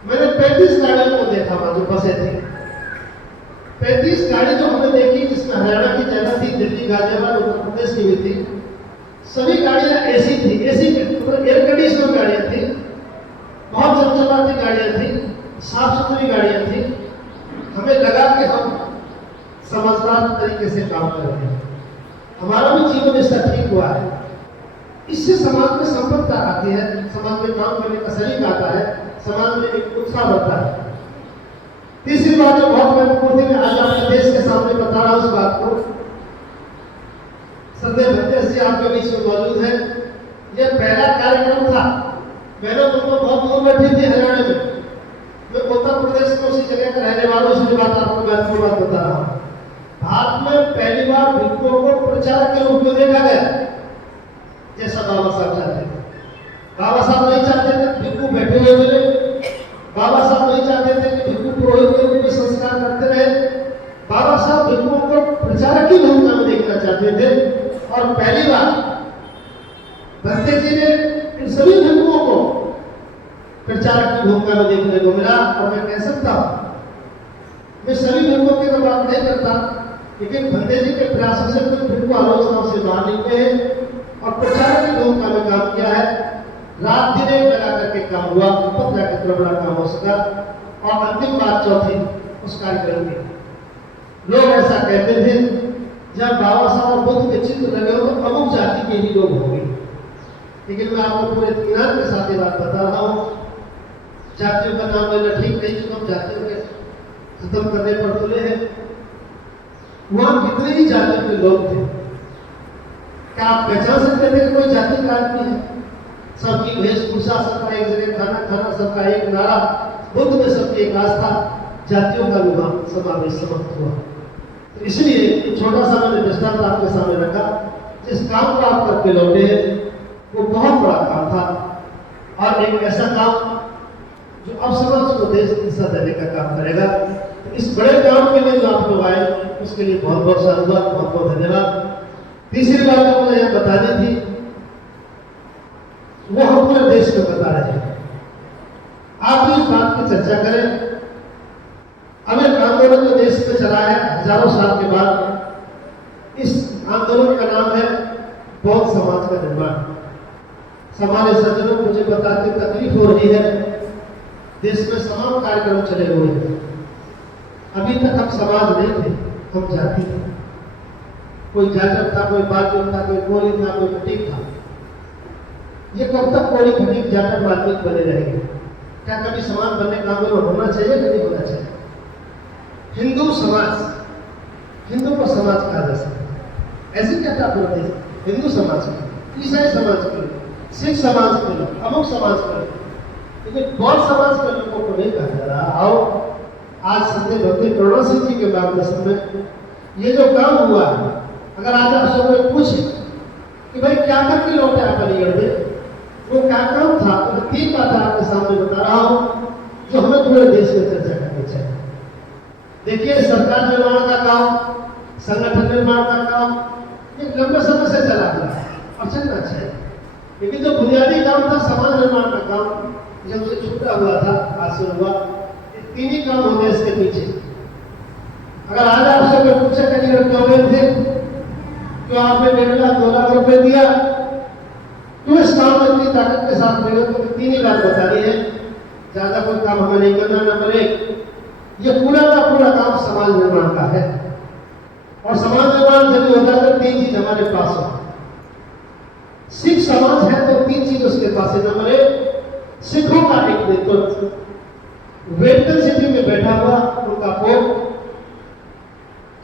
मैंने 35 गाड़ियों को देखा वहां जो बसें थी। 35 गाड़ी जो हमने देखी, जिसमें हरियाणा की ज्यादा थी, दिल्ली गाजियाबाद उत्तर प्रदेश की भी थी। सभी गाड़ियां एसी थी, एसी मतलब एयर कंडीशनर गाड़ियां थी, बहुत चमचमाती गाड़ियां थी, साफ सुथरी गाड़ियां थी। हमें लगा कि हम समझदार तरीके से काम कर रहे हैं, हमारा भी जीवन इसका ठीक हुआ है। इससे समाज में संपन्नता आती है, समाज में काम करने का सलीका आता है, समाज में एक उत्साह बढ़ता है। तीसरी बात जो बहुत महत्वपूर्ण थी, मैं आज आपके देश के सामने बता रहा हूं उस बात को। संजय भट्टे जी आपके बीच में मौजूद है। यह पहला कार्यक्रम था, मैंने उनको बहुत दूर बैठी थी हरियाणा में, मैं उत्तर प्रदेश में उसी जगह का रहने वाला हूं, इसलिए बात आपको महत्वपूर्ण बात बता रहा हूं। भारत में पहली बार भिक्षुओं को प्रचारक के रूप में देखा गया, जैसा बाबा साहब चाहते थे। बाबा साहब नहीं चाहते थे भिक्षु बैठे हुए मिले, बाबा साहब नहीं चाहते थे कि भिक्षु पुरोहित के रूप में संस्कार करते रहे। बाबा साहब भिक्षुओं को प्रचारक की भूमिका में देखना चाहते थे, और पहली बार भट्टे जी ने इन सभी भिक्षुओं को प्रचारक की भूमिका में देखने को मिला। और मैं कह सकता हूं, मैं सभी भिक्षुओं की तो बात नहीं करता, लेकिन भट्टे जी के प्रयासों से कुछ भिक्षु आलोचनाओं से बाहर निकले हैं और प्रचारक की भूमिका में काम किया है। रात दिन एक लगा करके काम हुआ, तब जाकर इतना बड़ा काम हो सका। और अंतिम बात चौथी उस कार्यक्रम की, लोग ऐसा कहते थे जब बाबा साहब बुद्ध के चित्र लगे हो तो अमुक जाति के ही लोग होंगे, लेकिन मैं आपको पूरे इत्मीनान के साथ ये बात बता रहा हूँ, जातियों का नाम लेना ठीक नहीं, जो हम जातियों के खत्म करने पर तुले हैं। वहां कितने ही जातियों के लोग थे, क्या आप पहचान सकते थे कि कोई जाति का आदमी है? सबकी वेशभूषा, सबका एक जगह खाना खाना, सबका एक नारा, बुद्ध में सबकी एक आस्था, जातियों का विवाह समावेश समाप्त हुआ। तो इसलिए छोटा सा मैंने दृष्टांत आपके सामने रखा। जिस काम को आप करके लौटे हैं वो बहुत बड़ा काम था, और एक ऐसा काम जो अब समाज को देश दिशा देने का काम करेगा। तो इस बड़े काम के लिए जो आप लोग आए, उसके लिए बहुत बहुत साधुवाद, बहुत बहुत धन्यवाद। तीसरी बात जो मुझे यहाँ बतानी थी, वो हम पूरे देश में बता रहे हैं। आप भी इस बात की चर्चा करें आंदोलन जो देश में चला है हजारों साल के बाद, इस आंदोलन का नाम है बौद्ध समाज का निर्माण। हमारे सज्जनों को मुझे बताते तकलीफ हो रही है, देश में तमाम कार्यक्रम चले हुए हैं, अभी तक हम समाज नहीं थे, हम जाति थे। कोई जाटक था, कोई बातचीत था, कोई कोली था, कोई फटीक था। ये कब तक कोली फटीक जाटक बातचीत बने रहेंगे? क्या कभी समाज बनने का आंदोलन होना चाहिए कि नहीं होना चाहिए? हिंदू समाज, हिंदू को समाज कहा जा सकता है, ऐसी क्या बोलते हैं? हिंदू समाज के, ईसाई समाज के, सिख समाज के लोग, अमुक समाज के लोग, लेकिन बौद्ध समाज के लोगों को नहीं कहा जा रहा। आओ आज संत भक्ति करुणा सिंह जी के मार्गदर्शन में ये जो काम हुआ है, अगर आज आप सबको पूछे कि भाई क्या करके लौटे आप अलीगढ़ में, वो क्या काम था, तो 3 बातें आपके सामने बता रहा हूं जो हमें पूरे देश में चर्चा करनी चाहिए। देखिए, सरकार निर्माण का काम, संगठन निर्माण का काम एक लंबे समय से चला हुआ है और चलना चाहिए, लेकिन जो बुनियादी काम था समाज निर्माण का काम, जब से छूटा हुआ था, आज से हुआ, 3 ही काम होंगे इसके पीछे। अगर आज आपसे कोई पूछे कहीं क्यों गए थे, क्यों आपने 1.5 लाख 2 लाख रुपए दिया, क्यों इस काम में इतनी ताकत के साथ मिले, तो 3 ही बात बतानी है। ज्यादा कोई काम हमें नहीं करना। नंबर 1, ये पूरा का पूरा काम समाज निर्माण का है, और समाज निर्माण जब होता है तो 3 चीज हमारे पास हो। सिख समाज है तो 3 चीज उसके पास है। नंबर 1, सिखों का एक नेतृत्व, वेटिकन सिटी में बैठा हुआ उनका पोप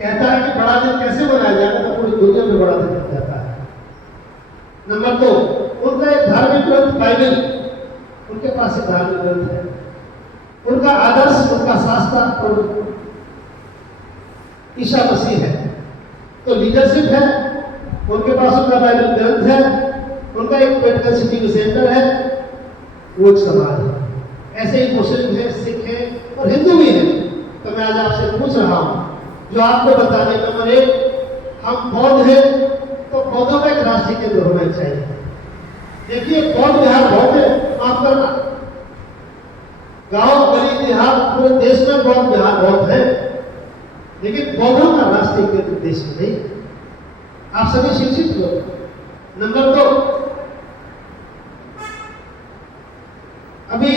कहता है कि बड़ा दिन कैसे मनाया जाएगा, तो पूरी दुनिया में बड़ा दिन बन जाता है। नंबर 2, उनका एक धार्मिक ग्रंथ बाइबल, उनके पास एक धार्मिक ग्रंथ है, उनका आदर्श, उनका शास्त्र ईसा मसीह है। तो लीडरशिप है, उनके पास उनका बाइबल ग्रंथ है, उनका एक वेटिकन सिटी में सेंटर है, वो एक समाज है। ऐसे ही मुस्लिम है, सिख है और हिंदू भी है। तो मैं आज आपसे पूछ रहा हूं, जो आपको बताने, नंबर 1, हम बौद्ध हैं तो बौद्धों का एक राष्ट्रीय केंद्र होना चाहिए। देखिए, बौद्ध बिहार बहुत है, माफ करना, गांव गली देहात पूरे देश में बौद्ध बिहार बहुत है, लेकिन बौद्धों का राष्ट्रीय केंद्र देश में नहीं। आप सभी शिक्षित लोग। नंबर 2, अभी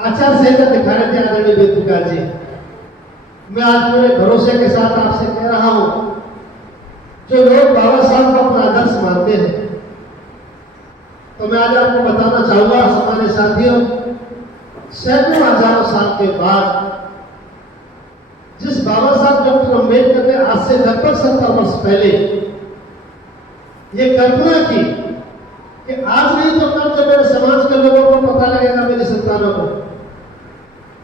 आचार संहिता दिखा रहे थे आदरणीय वेदुकार जी। मैं आज पूरे भरोसे के साथ आपसे कह रहा हूं, जो लोग बाबा साहब को अपना आदर्श मानते हैं, तो मैं आज आपको बताना चाहूंगा हमारे साथियों, सैकड़ों हजारों साल के बाद जिस बाबा साहब डॉक्टर अम्बेडकर ने आज से लगभग 70 वर्ष पहले ये कल्पना की कि आज नहीं तो कल जब मेरे समाज के लोगों को पता लगेगा, मेरी संतानों को,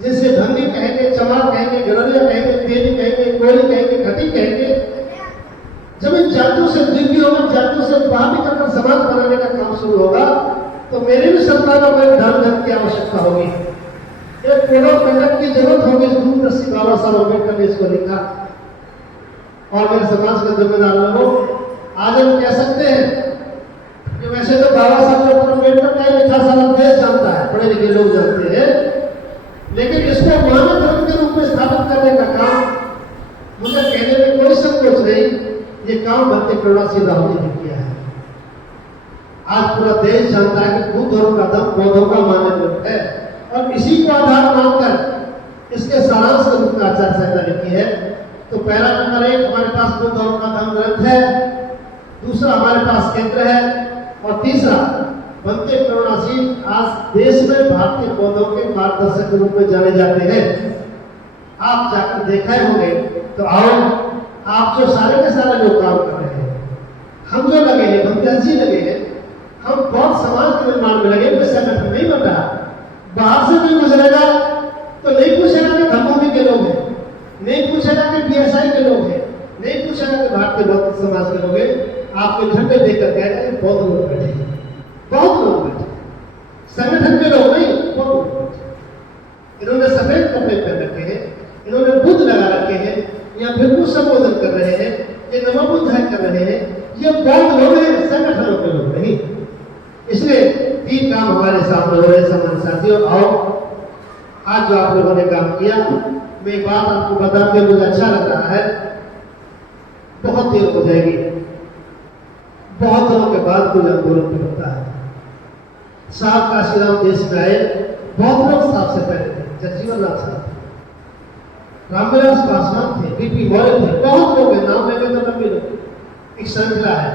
जिसे धंधी कहेंगे, चमार कहेंगे, गड़रिया कहेंगे, तेली कहेंगे, कोयली कहेंगे, खटी कहेंगे, जब इन जातियों से दिव्य होगा, जातियों से बाहर करकर समाज बनाने का काम शुरू होगा, तो मेरी भी संतानों को धन की आवश्यकता होगी, एक कोडों कंडक्ट की जरूरत होगी। दूरदर्शी बाबा साहब अम्बेडकर ने इसको लिखा। और मेरे समाज के जिम्मेदार लोगों, आज हम कह सकते हैं कि वैसे तो बाबा साहब डॉक्टर अम्बेडकर का लिखा सारा देश जानता है, पढ़े लिखे लोग जानते हैं, लेकिन इसको मानव धर्म के रूप में स्थापित करने का काम मुझे कहने में कोई संकोच नहीं, ये काम भक्ति करुणा सिंह राहुल जी ने किया है। आज पूरा देश जानता है कि बुद्धों का दम बौद्धों का मानव है, और इसी को आधार मानकर इसके सारांश के रूप में आचार संहिता लिखी है। तो पहला नंबर 1 हमारे पास बुद्धों का धर्म ग्रंथ है, दूसरा हमारे पास केंद्र है, और तीसरा भक्ति करुणा सिंह आज देश में भारतीय बौद्धों के मार्गदर्शक के रूप में जाने जाते हैं। आप जाकर देखा होंगे, तो आओ आप जो सारे के सारे लोग काम कर रहे हैं, हम जो लगे हैं, हम जी लगे हैं, हम बौद्ध समाज के निर्माण में लगे, कोई संगठन नहीं बन रहा। बाहर से कोई गुजरेगा तो नहीं पूछेगा कि धर्मभूमि के लोग हैं, नहीं पूछेगा कि बीएसआई के लोग हैं, नहीं पूछेगा कि भारतीय बौद्ध समाज के लोग हैं। आपके झंडे देखकर कहेगा बौद्ध लोग बैठे हैं, बहुत लोग बैठे, संगठन के लोग नहीं, बहुत लोग बैठे। इन्होंने सफेद कपड़े पहन रखे हैं, इन्होंने बुद्ध लगा रखे हैं, या भिक्षु संबोधन कर रहे हैं, ये नमो बुद्धाय कर रहे हैं, ये बौद्ध लोग हैं, संगठनों के लोग नहीं। इसलिए 3 काम हमारे सामने हो रहे हैं। सामान्य साथियों, आओ आज जो आप लोगों ने काम किया, मैं एक बात आपको बता के मुझे अच्छा लग रहा है, बहुत देर हो जाएगी, बहुत दिनों के बाद कोई आंदोलन भी होता है। साहब काशीराम देश में आए, बहुत लोग साहब से पहले थे, जगजीवन राम साहब थे, रामविलास पासवान थे, बीपी मौर्य थे, बहुत लोग हैं, नाम लेंगे तो लंबी लोग। एक श्रृंखला है,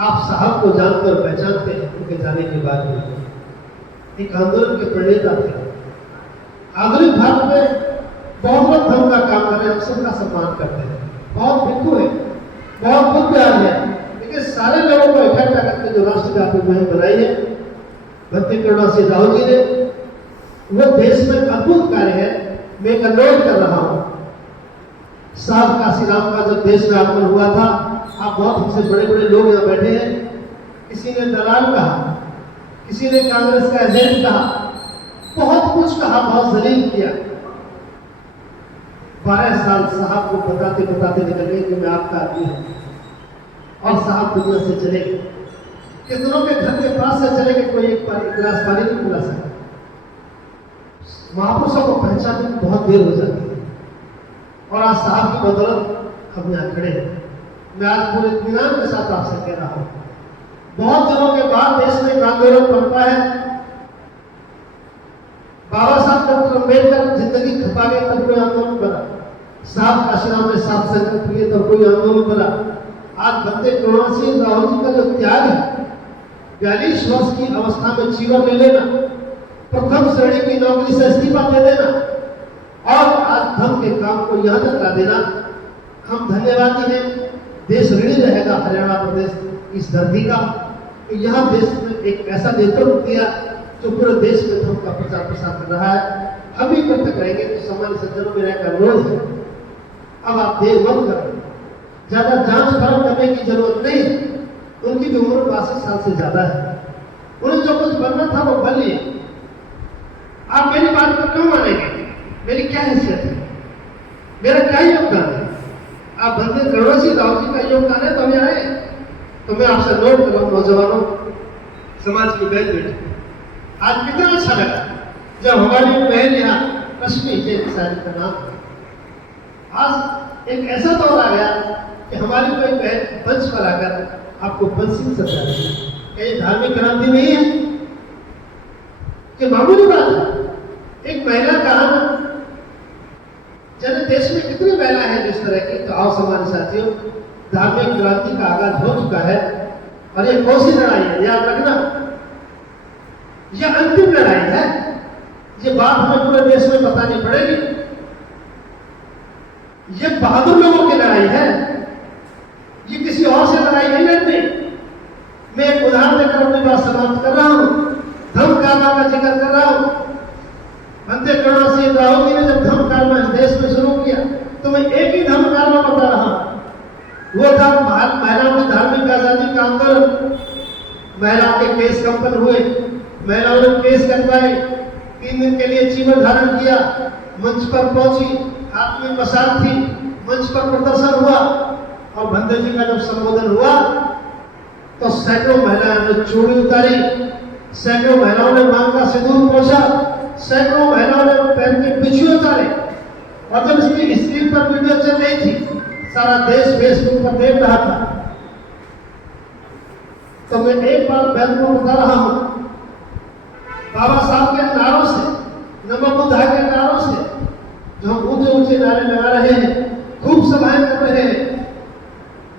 आप साहब को जानकर पहचानते हैं, उनके जाने के बाद भी एक आंदोलन के प्रणेता थे। आधुनिक भारत में बहुत लोग धर्म का काम कर रहे हैं, हम सबका सम्मान करते हैं, बहुत भिक्षु है, बहुत बुद्ध है, लेकिन सारे लोगों को इकट्ठा करके जो राष्ट्रव्यापी मुहिम बनाई है भक्ति करुणा सिंह राहुल जी ने, वो देश में अद्भुत कार्य है। मैं एक अनुरोध कर रहा हूं, साहब काशीराम का जब देश में आगमन हुआ था, आप बहुत हमसे बड़े बड़े लोग यहाँ बैठे हैं, किसी ने दलाल कहा, किसी ने कांग्रेस का एजेंट कहा, बहुत कुछ कहा, बहुत जलील किया। 12 साल साहब को बताते बताते निकल गए कि मैं आपका आदमी हूं, और साहब दुनिया से चले गए। कितनों के घर के पास से चले गए, कोई एक गिलास पानी नहीं पिला सकता। महापुरुषों को पहचानने में बहुत देर हो जाती है, और आज साहब की बदौलत हम यहाँ खड़े हैं। मैं आज पूरे इत्मीनान के साथ आपसे कह रहा हूं, बहुत दिनों के बाद देश में एक आंदोलन बनता है। बाबा साहब डॉक्टर अम्बेडकर जिंदगी खपा गए तब कोई आंदोलन बना, साहब काशीराम ने साथ संकल्प लिए तब कोई आंदोलन बना। आज बंदे करुणा सिंह राहुल जी का जो त्याग है, 42 वर्ष की अवस्था में जीवन ले लेना, प्रथम श्रेणी की नौकरी से इस्तीफा दे देना, और आज धर्म के काम को यहां तक ला देना, हम धन्यवादी हैं। देश ऋणी रहेगा हरियाणा प्रदेश इस धरती का, कि यहाँ देश में एक ऐसा नेतृत्व दिया जो पूरे देश में धर्म का प्रचार प्रसार कर रहा है। हम भी करते करेंगे। तो सामान्य सज्जनों में रहकर अनुरोध है, अब आप देर मत करें, ज्यादा जांच परख करने की जरूरत नहीं है। उनकी भी उम्र 62 साल से ज्यादा है, उन्हें जो कुछ बनना था वो बन लिए। आप मेरी बात को क्यों मानेंगे? मेरी क्या हैसियत है, मेरा क्या योगदान है? आप बंदे करुणा सिंह राहुल जी का योगदान है तो हम आए। तो मैं आपसे अनुरोध कर रहा हूं, नौजवानों, समाज की बहन बेटी, आज कितना अच्छा लगा जब हमारी बहन यहाँ रश्मि जैन सारी का नाम है। आज एक ऐसा दौर आ गया कि हमारी कोई बहन मंच पर आकर आपको बंसी सजा रही है। क्या ये धार्मिक क्रांति नहीं है? कि मामूली बात है एक महिला का आना? जब देश में कितनी महिला है जिस तरह की, तो आओ हमारे साथियों, धार्मिक क्रांति का आगाज हो चुका है। और ये कौन सी लड़ाई है, याद रखना, यह अंतिम लड़ाई है। ये बात हमें पूरे देश में बतानी पड़ेगी। ये बहादुर लोगों की लड़ाई है, ये किसी और से लड़ाई नहीं लड़ती। मैं एक उदाहरण देकर अपनी बात समाप्त कर रहा हूं। धर्म कारमा का जिक्र कर रहा हूं। बंदे करुणा सिंह राहुल जी ने जब धर्म कारमा इस देश में शुरू किया, तो मैं एक ही धर्म कारमा बता रहा हूं, वो था महिलाओं की धार्मिक आजादी का आंदोलन। महिलाओं के केस कंपन हुए, महिलाओं ने केस करवाए, 3 दिन के लिए जीवन धारण किया, मंच पर पहुंची, हाथ में मशाल थी, मंच पर प्रदर्शन हुआ, और बंदे जी का जब संबोधन हुआ तो सैकड़ों महिलाओं ने चूड़ी उतारी, सैकड़ों महिलाओं ने मांग का सिंदूर पोंछा, सैकड़ों महिलाओं ने पैर के बिछुए उतारे। और जब इसकी स्क्रीन पर वीडियो चल रही थी, सारा देश फेसबुक पर देख रहा था, तो मैं एक बार बहन को बता रहा हूं, बाबा साहब के नारों से, नमो बुद्धाय के नारों से, जो हम ऊंचे ऊंचे नारे लगा रहे हैं, खूब सभाएं कर रहे हैं,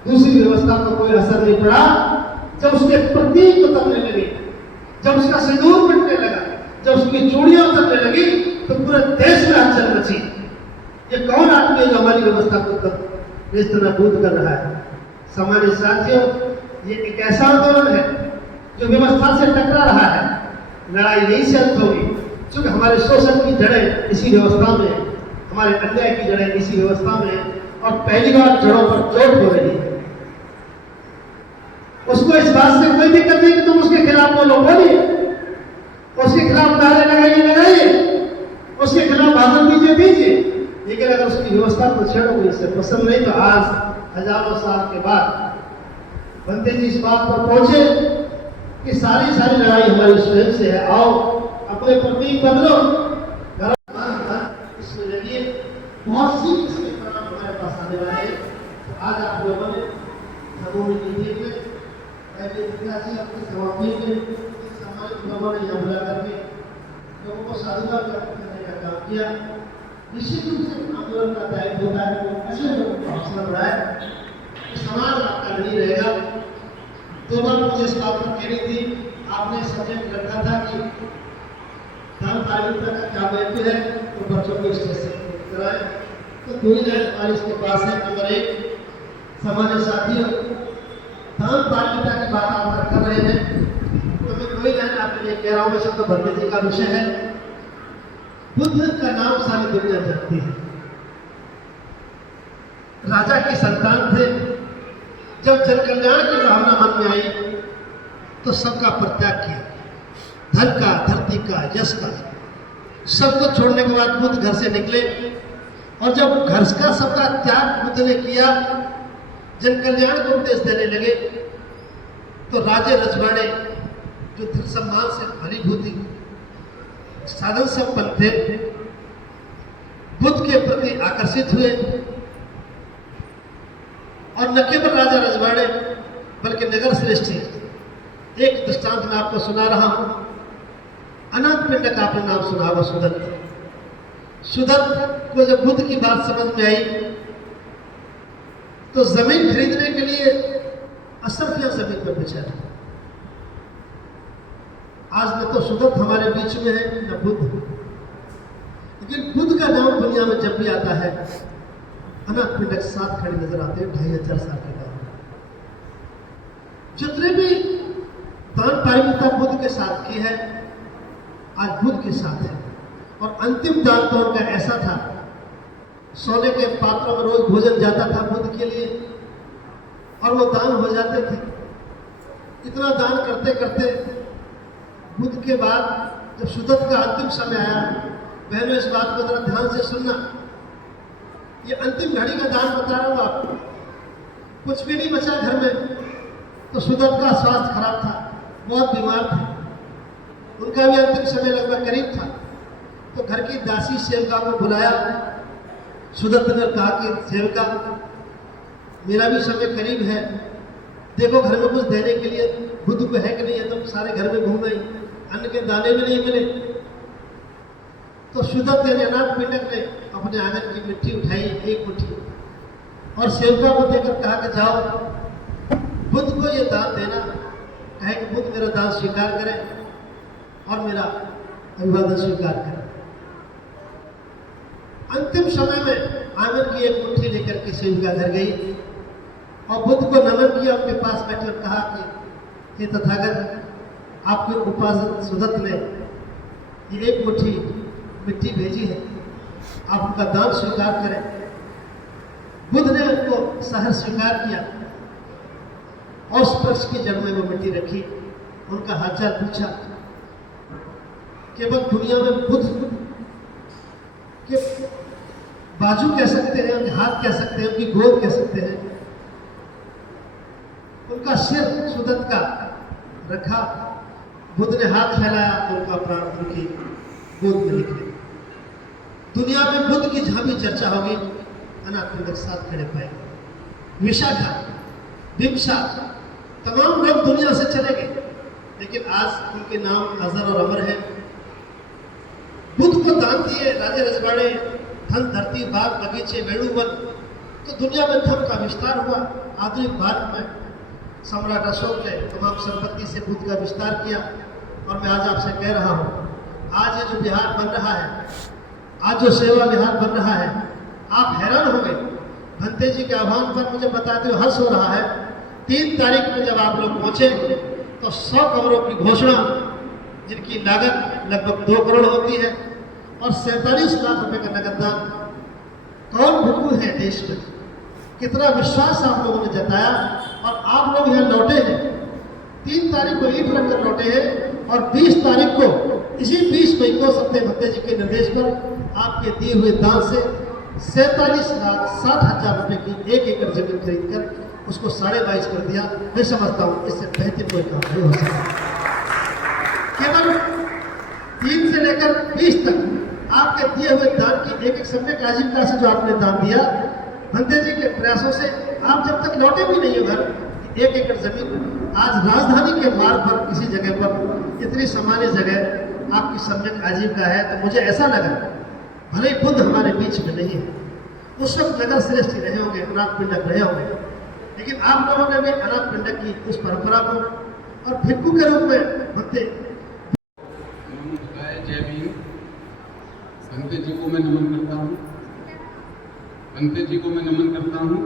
दूसरी व्यवस्था पर कोई असर नहीं पड़ा। जब उसके प्रतीक उतरने लगे, जब उसका सिंदूर मिटने लगा, जब उसकी चूड़ियां उतरने लगी, तो पूरे देश में हलचल मची। ये कौन आदमी है जो हमारी व्यवस्था को इस तरह दूध कर रहा है? सामान्य साथियों, ये एक ऐसा आंदोलन है जो व्यवस्था से टकरा रहा है। लड़ाई यहीं से अंत होगी, क्योंकि हमारे शोषण की जड़ें इसी व्यवस्था में है, हमारे अन्याय की जड़ें इसी व्यवस्था में है, और पहली बार जड़ों पर चोट हो रही है। उसको इस बात से कोई दिक्कत नहीं कि तुम उसके खिलाफ बोलो, बोलिए, उसके खिलाफ नारे लगाइए, उसके खिलाफ भाषण दीजिए, लेकिन अगर उसकी व्यवस्था को छेड़ोगे, इससे पसंद नहीं, तो आज हजारों साल के बाद बंदे जी इस बात पर पहुंचे कि सारी लड़ाई हमारी स्वयं से है। आओ अपने प्रतीक बदलो, इसमें लगिए। बहुत सी इसके परिणाम हमारे पास आने वाले हैं। तो आज आप लोगों ने समूह मीटिंग में अपनी समाप्ति में सम्मानित लोगों ने यहाँ बुला करके लोगों को साधुवाद करने का काम किया। निश्चित रूप से आंदोलन का दायित्व होता है तो ऐसे लोगों को हौसला बढ़ाए। समाज आपका नहीं रहेगा। दो बार मुझे इस बात पर कहनी थी, आपने सब्जेक्ट रखा था कि दान पालिता का क्या महत्व है, तो बच्चों को इससे कराए। तो दो ही लाइन हमारे इसके पास है। नंबर 1, सामान्य साथियों, दान पालिता की बात आप कर रहे हैं तो मैं दो ही लाइन आपके लिए कह रहा हूँ। वैसे तो भरते जी का विषय है। बुद्ध का नाम सारी दुनिया जानती है। राजा के संतान थे। जब जन कल्याण की भावना मन में आई तो सबका परित्याग किया, धन का, धरती का, यश का, सबको छोड़ने के बाद बुद्ध घर से निकले। और जब घर का सबका त्याग बुद्ध ने किया, जन कल्याण को उपदेश देने लगे, तो राजे रजवाड़े जो धन सम्मान से भलीभूति साधन संपन्न थे, बुद्ध के प्रति आकर्षित हुए। और न केवल राजा रजवाड़े बल्कि नगर श्रेष्ठी। एक दृष्टांत मैं आपको सुना रहा हूं। अनंत पिंड का आपने नाम सुना होगा, सुदत्त। सुदत्त को जब बुद्ध की बात समझ में आई तो जमीन खरीदने के लिए असंख्य जमीन पर बेचा। आज न तो सुदत्त हमारे बीच में है न बुद्ध, लेकिन बुद्ध का नाम दुनिया में जब भी आता है अनंत पिंड के साथ खड़े नजर आते हैं। 2500 साल के बाद जितने भी दान पारमिता बुद्ध के साथ की है, आज बुद्ध के साथ है। और अंतिम दान तो उनका ऐसा था, सोने के पात्रों में रोज भोजन जाता था बुद्ध के लिए और वो दान हो जाते थे। इतना दान करते करते बुद्ध के बाद जब सुदत्त का अंतिम समय आया, बहनों इस बात को जरा ध्यान से सुनना, ये अंतिम घड़ी का दान बता रहा हूं आपको। कुछ भी नहीं बचा घर में। तो सुदत्त का स्वास्थ्य खराब था, बहुत बीमार थे, उनका भी अंतिम समय लगभग करीब था। तो घर की दासी सेविका को बुलाया। सुदत्त ने कहा कि सेविका, मेरा भी समय करीब है, देखो घर में कुछ देने के लिए बुद्ध को है कि नहीं है। तो सारे घर में घूम गई, अन्न के दाने भी नहीं मिले। तो सुदत्त यानी अनाथ पिंडक ने अपने आंगन की मिट्टी उठाई, एक मुट्ठी, और सेवका को देकर कहा कि जाओ बुद्ध को ये दान देना, कहे कि बुद्ध मेरा दान स्वीकार करें और मेरा अभिवादन स्वीकार करें। अंतिम समय में आंगन की एक मुट्ठी लेकर के सेविका घर गई और बुद्ध को नमन किया, उनके पास बैठे और कहा कि हे तथागत, आपके उपासक सुदत्त ने ये एक मुट्ठी मिट्टी भेजी है, आप उनका दान स्वीकार करें। बुद्ध ने उनको सहर स्वीकार किया और उस वृक्ष की जड़ में वो मिट्टी रखी, उनका हालचाल पूछा। केवल दुनिया में बुद्ध के बाजू कह सकते हैं, उनके हाथ कह सकते हैं, उनकी गोद कह सकते हैं, उनका सिर सुदत्त का रखा। बुद्ध ने हाथ फैलाया तो उनका प्राण उनकी गोद में निकले। दुनिया में बुद्ध की जहां भी चर्चा होगी, अनाथ पिंडक साथ खड़े पाएंगे। विशाखा, बिम्सा, तमाम लोग दुनिया से चले गए, लेकिन आज उनके नाम अजर और अमर है। बुद्ध को दान दिए राजे रजवाड़े, धन, धरती, बाग, बगीचे, वेणुवन, तो दुनिया में धर्म का विस्तार हुआ। आधुनिक भारत में सम्राट अशोक ने तमाम संपत्ति से बुद्ध का विस्तार किया। और मैं आज आपसे कह रहा हूँ, आज ये जो बिहार बन रहा है, आज जो सेवा बिहार बन रहा है, आप हैरान होंगे। भंते जी के आह्वान पर मुझे बताते हुए हर्ष हो रहा है। 3 तारीख में जब आप लोग पहुंचे तो 100 कमरों की घोषणा, जिनकी लागत लगभग 2 करोड़ होती है, और 47 लाख रुपए का नगद दान। कौन भूखू है देश में? कितना विश्वास आप लोगों ने जताया और आप लोग यहाँ लौटे हैं। 3 तारीख को ईंट रखकर लौटे हैं और 20 तारीख को इसी 20 मई को सत्य भत्ते जी के निर्देश पर आपके दिए हुए दान से 47,60,000 रुपए की 1 एकड़ जमीन खरीद कर उसको 22.5 कर दिया। मैं समझता हूँ इससे बेहतर कोई काम नहीं हो सकता। केवल 3 से लेकर 20 तक आपके दिए हुए दान की एक एक सम्यक आजीविका से जो आपने दान दिया, बंदे जी के प्रयासों से आप जब तक लौटे भी नहीं हो घर, 1 एकड़ जमीन आज राजधानी के मार्ग पर किसी जगह पर इतनी सामान्य जगह आपकी सम्यक आजीविका है, तो मुझे ऐसा लगा भले ही बुद्ध हमारे बीच में नहीं है, उस वक्त नगर श्रेष्ठ रहे होंगे, अनाथ पिंडक रहे होंगे, लेकिन आप लोगों ने भी अनाथ पिंडक की उस परंपरा को और भिक्षु के रूप में भक्ति। जय भीम। बंते जी को मैं नमन करता हूँ, बंते जी को मैं नमन करता हूँ।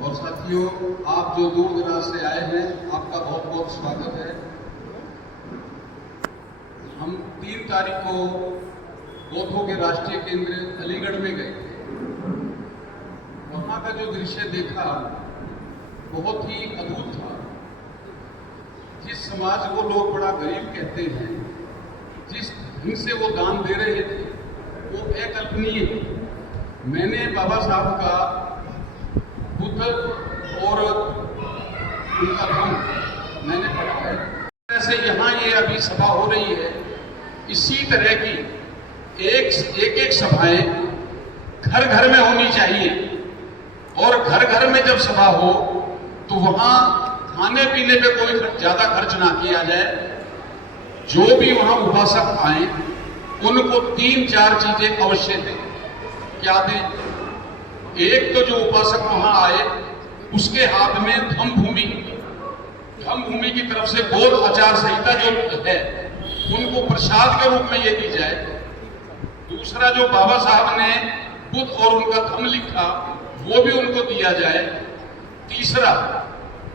और साथियों, आप जो दूर दराज से आए हैं, आपका बहुत बहुत स्वागत है। हम 3 तारीख को गोथो के राष्ट्रीय केंद्र अलीगढ़ में गए थे। वहाँ का जो दृश्य देखा बहुत ही अद्भुत था। जिस समाज को लोग बड़ा गरीब कहते हैं, जिस ढंग से वो दान दे रहे थे, वो अकल्पनीय है। मैंने बाबा साहब का बुद्ध और उनका धम्म मैंने पढ़ा है। जैसे यहाँ ये अभी सभा हो रही है, इसी तरह की एक सभाएं घर घर में होनी चाहिए। और घर घर में जब सभा हो तो वहां खाने पीने पे कोई ज्यादा खर्च ना किया जाए। जो भी वहां उपासक आए उनको 3-4 चीजें अवश्य दें। क्या दें? एक तो जो उपासक वहां आए उसके हाथ में धम्म भूमि की तरफ से गोद आचार संहिता जो है उनको प्रसाद के रूप में ये दी जाए। दूसरा, जो बाबा साहब ने बुद्ध और उनका धम्म लिखा वो भी उनको दिया जाए। तीसरा,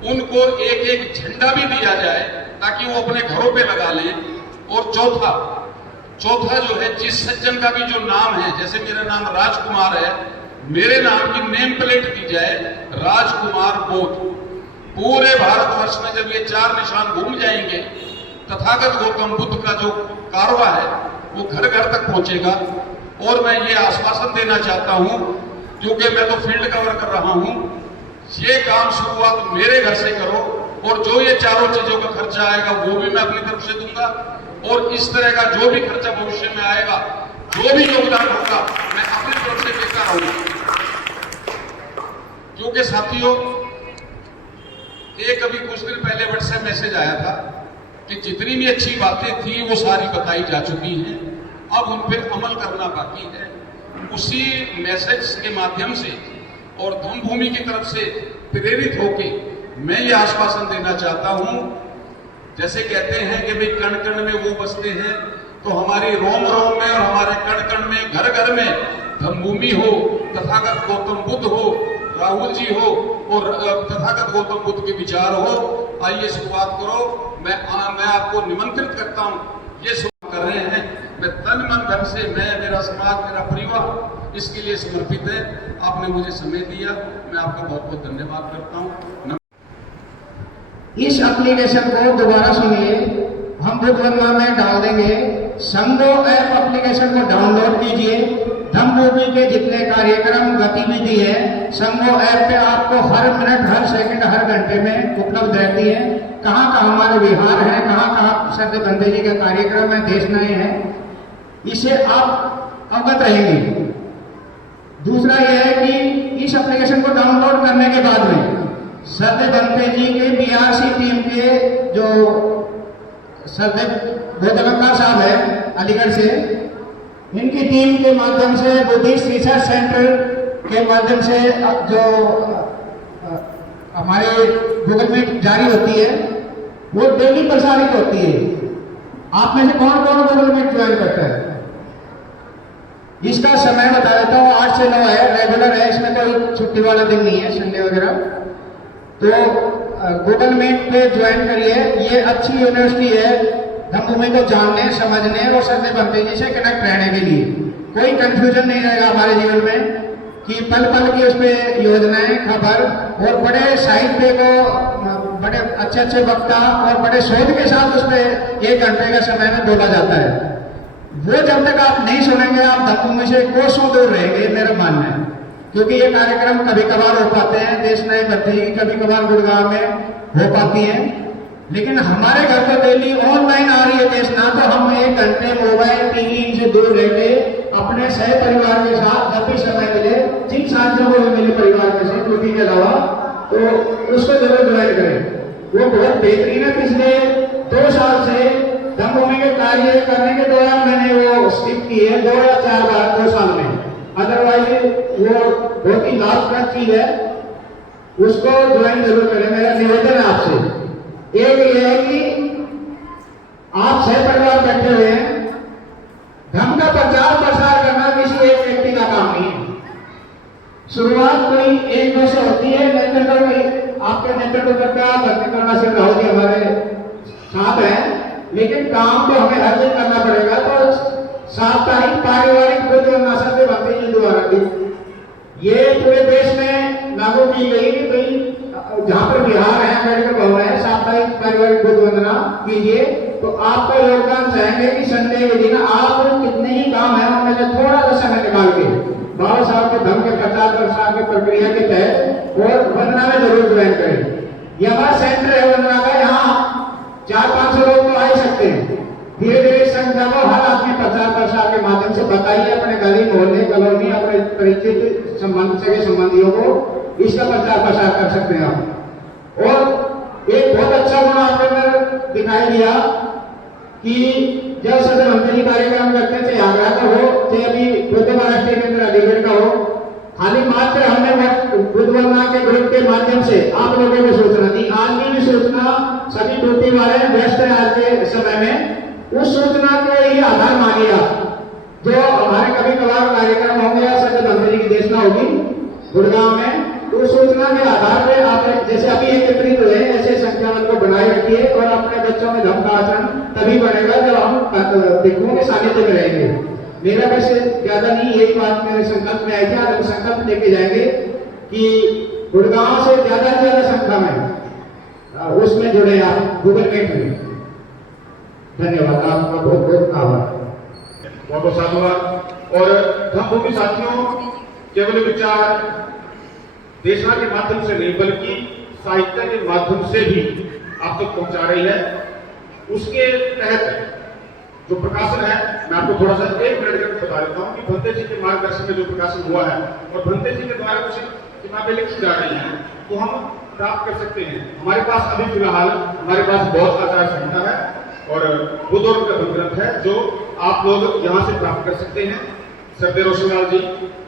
उनको एक झंडा भी दिया जाए ताकि वो अपने घरों पे लगा लें। और चौथा जो है, जिस सज्जन का भी जो नाम है, जैसे मेरा नाम राजकुमार है, मेरे नाम की नेम प्लेट दी जाए राजकुमार बोध। पूरे भारतवर्ष में जब ये 4 निशान घूम जाएंगे, तथागत गौतम बुद्ध का जो कारवा है वो घर घर तक पहुंचेगा। और मैं ये आश्वासन देना चाहता हूं, क्योंकि मैं तो फील्ड कवर कर रहा हूं, ये काम शुरुआत मेरे घर से करो। और जो ये 4 चीजों का खर्चा आएगा वो भी मैं अपनी तरफ से दूंगा। और इस तरह का जो भी खर्चा भविष्य में आएगा, जो भी योगदान होगा, मैं अपनी तरफ से देता रहूंगा। क्योंकि साथियों, एक अभी कुछ दिन पहले व्हाट्सएप मैसेज आया था कि जितनी भी अच्छी बातें थी वो सारी बताई जा चुकी हैं, अब उन पर अमल करना बाकी है। उसी मैसेज के माध्यम से और धम्म भूमि की तरफ से प्रेरित होके मैं ये आश्वासन देना चाहता हूं, जैसे कहते हैं कि भाई कण कण में वो बसते हैं, तो हमारी रोम रोम में और हमारे कण कण में, घर घर में धम्म भूमि हो, तथागत गौतम बुद्ध हो, राहुल जी हो और तथागत गौतम बुद्ध के विचार हो। आइए शुरुआत करो। मैं आपको निमंत्रित करता हूं, ये शुरू कर रहे हैं। मैं तन मन धन से, मैं, मेरा समाज, मेरा परिवार इसके लिए समर्पित है। आपने मुझे समय दिया, मैं आपका बहुत बहुत धन्यवाद करता हूँ। इस एप्लीकेशन को दोबारा सुनिए, हम बुद्धगंगा में डाल देंगे। संगो ऐप एप्लीकेशन को डाउनलोड कीजिए। धम्म भूमि के जितने कार्यक्रम गतिविधि है संगो ऐप पे आपको हर मिनट, हर सेकंड, हर घंटे में उपलब्ध रहती है। कहाँ कहाँ हमारे विहार है, कहाँ कहाँ श्रद्धेय बंते जी का कार्यक्रम है, देशनाएं हैं, इसे आप अवगत रहेंगे। दूसरा यह है कि इस एप्लीकेशन को डाउनलोड करने के बाद में श्रद्धेय बंते जी के बीआरसी टीम के जो श्रद्धेय बोधगंगा साहब है अलीगढ़ से, इनकी टीम के माध्यम से, बुद्धिस्ट रिसर्च सेंटर के माध्यम से जो हमारे गूगल मीट जारी होती है वो डेली प्रसारित होती है। आप में से कौन कौन गूगल मीट ज्वाइन करता है? इसका समय बता देता हूँ, 8 से 9 है, रेगुलर है, इसमें कोई छुट्टी वाला दिन नहीं है, संडे वगैरह। तो गूगल मीट पे ज्वाइन करिए। ये अच्छी यूनिवर्सिटी है धम्म भूमि को जानने, समझने और श्रद्धेय बंते जी से कनेक्ट रहने के लिए। कोई कंफ्यूजन नहीं रहेगा हमारे जीवन में कि पल पल की उसमें योजनाएं, खबर और बड़े साहित्य को, बड़े अच्छे अच्छे वक्ता और बड़े शोध के साथ उसमें 1 घंटे का समय में बोला जाता है। वो जब तक आप नहीं सुनेंगे, आप धम्म भूमि से कोसों दूर रहेंगे, मेरा मानना है। क्योंकि ये कार्यक्रम कभी कभार हो पाते हैं, देशनाएं बंते जी की कभी कभार गुड़गांव में हो पाती हैं, लेकिन हमारे घर तो डेली ऑनलाइन आ रही है देशना। तो हम 1 घंटे मोबाइल, टीवी से दूर रहकर तो उसको जरूर ज्वाइन करें। वो बहुत बेहतरीन है। पिछले 2 साल से धम्मभूमि के कार्य करने के दौरान मैंने वो स्किप की है 2 या 4 बार 2 साल में। अदरवाइज वो बहुत ही लाभप्रद चीज है, उसको ज्वाइन जरूर करें। मेरा निवेदन है आपसे। एक ये है कि आप 6 परिवार बैठे हुए हैं, धर्म का प्रचार प्रसार करना किसी एक व्यक्ति का काम नहीं है। शुरुआत कोई एक में से होती है, नेतृत्व में आपके नेतृत्व करता भक्ति करना सिर्फ राहुल जी हमारे साथ हैं, लेकिन काम तो हमें हर दिन करना पड़ेगा। तो साप्ताहिक पारिवारिक बुद्ध सत्य भक्ति जी द्वारा भी ये पूरे देश में लागू की गई कि भाई जहां पर बिहार है, अम्बेडकर भवन है, साप्ताहिक पारिवारिक बुद्ध वंदना कीजिए। तो आपका योगदान चाहेंगे कि संडे के दिन आप कितने ही काम है उनमें से थोड़ा सा समय निकाल के बाबा साहब के धर्म के प्रचार प्रसार की प्रक्रिया के तहत और वंदना में जरूर ज्वाइन करें। ये हमारा सेंटर है वंदना का, यहाँ 400-500 लोग तो आ ही सकते हैं। धीरे धीरे संख्या को हर आदमी प्रचार प्रसार के माध्यम से बताइए अपने गली मोहल्ले कॉलोनी अपने परिचित संबंध से संबंधियों को इसका प्रचार प्रसार कर सकते हैं आप। और एक बहुत अच्छा गुण आपके अंदर दिखाई दिया कि जब सदन मंत्री कार्यक्रम करते थे, आगरा का हो चाहे अभी बुद्ध महाराष्ट्र केंद्र अलीगढ़ का हो, खाली मात्र हमने बुद्ध वंदना के ग्रुप के माध्यम से आप लोगों को सूचना दी। आज की भी सूचना सभी ड्यूटी वाले व्यस्त हैं आज के समय में, उस सूचना को ही आधार मानिए। जो हमारे कभी कभार कार्यक्रम होंगे या सदन मंत्री की देशना होगी गुड़गांव में, तो उस सूचना के आधार पर आप जैसे अभी एकत्रित हुए ऐसे संख्यावन को बनाए रखिए और अपने बच्चों में धर्म का आचरण तभी बढ़ेगा जब हम भिक्षुओं के सानिध्य में रहेंगे। मेरा वैसे ज्यादा नहीं, एक बात मेरे संकल्प में आई थी, आज हम संकल्प लेके जाएंगे कि गुड़गांव से ज्यादा संख्या में उसमें जुड़े आप गूगल मीट में। धन्यवाद, आपका बहुत बहुत आभार। बहुत बहुत साधुवाद। और धम्मभूमि साथियों केवल विचार देशना के माध्यम से नहीं बल्कि साहित्य के माध्यम से भी आप तक पहुंचा रही है। उसके तहत जो प्रकाशन है, मैं आपको थोड़ा सा 1 मिनट का बता देता हूँ कि भंते जी के मार्गदर्शन में जो प्रकाशन हुआ है और भंते जी के द्वारा कुछ किताबें लिखी जा रही हैं तो हम प्राप्त कर सकते हैं। हमारे पास अभी फिलहाल हमारे पास बहुत आचार संहिता है और बुद्ध और उनका ग्रंथ है जो आप लोग यहाँ से प्राप्त कर सकते हैं। सरदे रोशनलाल जी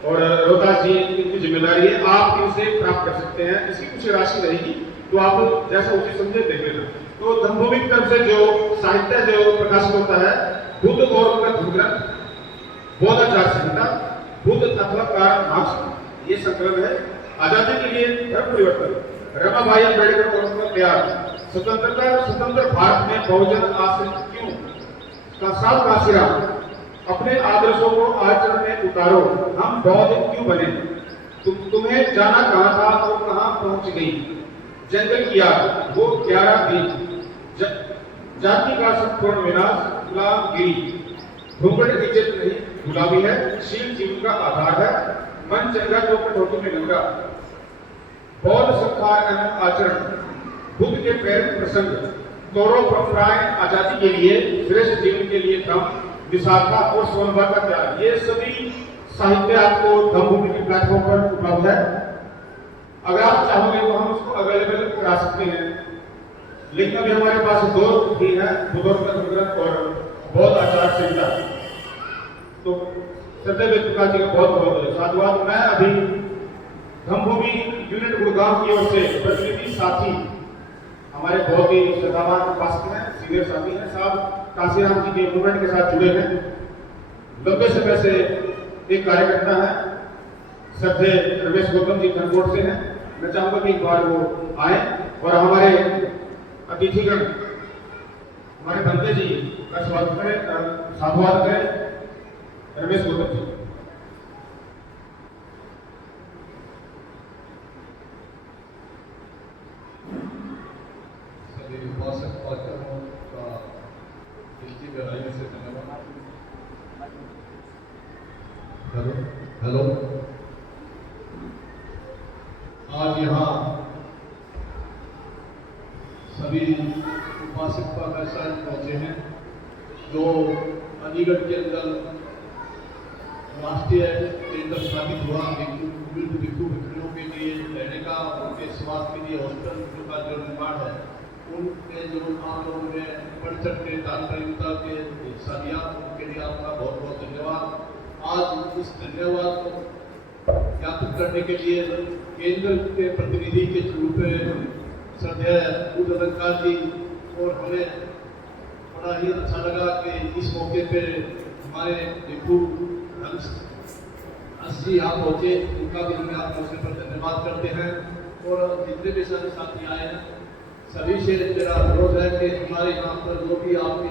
और रोहतास जी इनकी जिम्मेदारी है, आप इनसे प्राप्त कर सकते हैं। इसकी कुछ राशि रहेगी तो आप जैसा उचित समझे देख लेना। तो धम्मभूमि की तरफ से जो साहित्य जो प्रकाशित होता है, बुद्ध और उनका ग्रंथ, बौद्ध आचार संहिता, बुद्ध अथवा कारण मार्क्स, ये संकलन है। आजादी के लिए धर्म परिवर्तन, रमाबाई अम्बेडकर और उनका त्याग, स्वतंत्र भारत में बहुजन आश्रित क्यों, सात काशिरा, अपने आदर्शों को आचरण में उतारो, हम बौद्ध क्यों बने, तुम्हें जाना कहां था और कहां पहुंच गई, जंगल किया वो 11 दिन, जाति का संपूर्ण विनाश, गुलामगिरी, घूंघट इज्जत नहीं गुलामी है, शील जीवन का आधार है, मन चंगा जो कटौती में गंगा, बौद्ध संस्कार एवं आचरण, बुद्ध के पैर प्रसंग, गौरव परंपराएं, आजादी के लिए, श्रेष्ठ जीवन के लिए धम्म, विशाखा और सोनभद्र का त्याग, ये सभी साहित्य आपको धम्मभूमि के प्लेटफॉर्म पर उपलब्ध है। अगर आप चाहोगे तो हम उसको अवेलेबल करा सकते हैं, लेकिन अभी हमारे पास 2 भी है, बुद्ध ग्रंथ और बौद्ध आचार संहिता। तो सदैव प्रकाश जी का बहुत बहुत साधुवाद। मैं अभी धम्मभूमि यूनिट गुड़गांव की ओर से प्रतिनिधि साथी हमारे बहुत ही श्रद्धावान उपासक हैं, सीनियर साथी हैं, साहब काशीराम जी के मूवमेंट के साथ जुड़े हैं, लंबे समय से एक कार्यकर्ता है, श्रद्धे रमेश गौतम जी धनकोट से हैं। मैं चाहूंगा कि एक बार वो आए और हमारे अतिथिगण हमारे भंते जी का स्वागत करें, साधुवाद करें। रमेश गौतम जी। सभी उपासक पाठकों का दिल की गहराई से धन्यवाद। हेलो, आज यहाँ सभी उपासक पाठशाला पहुंचे हैं जो अलीगढ़ के अंदर राष्ट्रीय केंद्र स्थापित हुआ भिक्षुओं के लिए रहने का, उनके स्वास्थ्य के लिए हॉस्पिटल का जो निर्माण है, उनके जो आप लोगों ने बढ़ चढ़ के दान प्रयोगिता के हिस्सा लिया, उनके लिए आपका बहुत बहुत धन्यवाद। आज इस धन्यवाद को ज्ञापित करने के लिए केंद्र के प्रतिनिधि के रूप में श्रद्धेय बुद्ध अलंकार जी, और हमें बड़ा ही अच्छा लगा कि इस मौके पे हमारे भिक्षु हंस जी यहाँ पहुँचे, उनका भी हमें आप मौके पर धन्यवाद करते हैं। और जितने भी सारे साथी आए हैं, सभी से मेरा अनुरोध है कि हमारे यहाँ पर जो भी आपके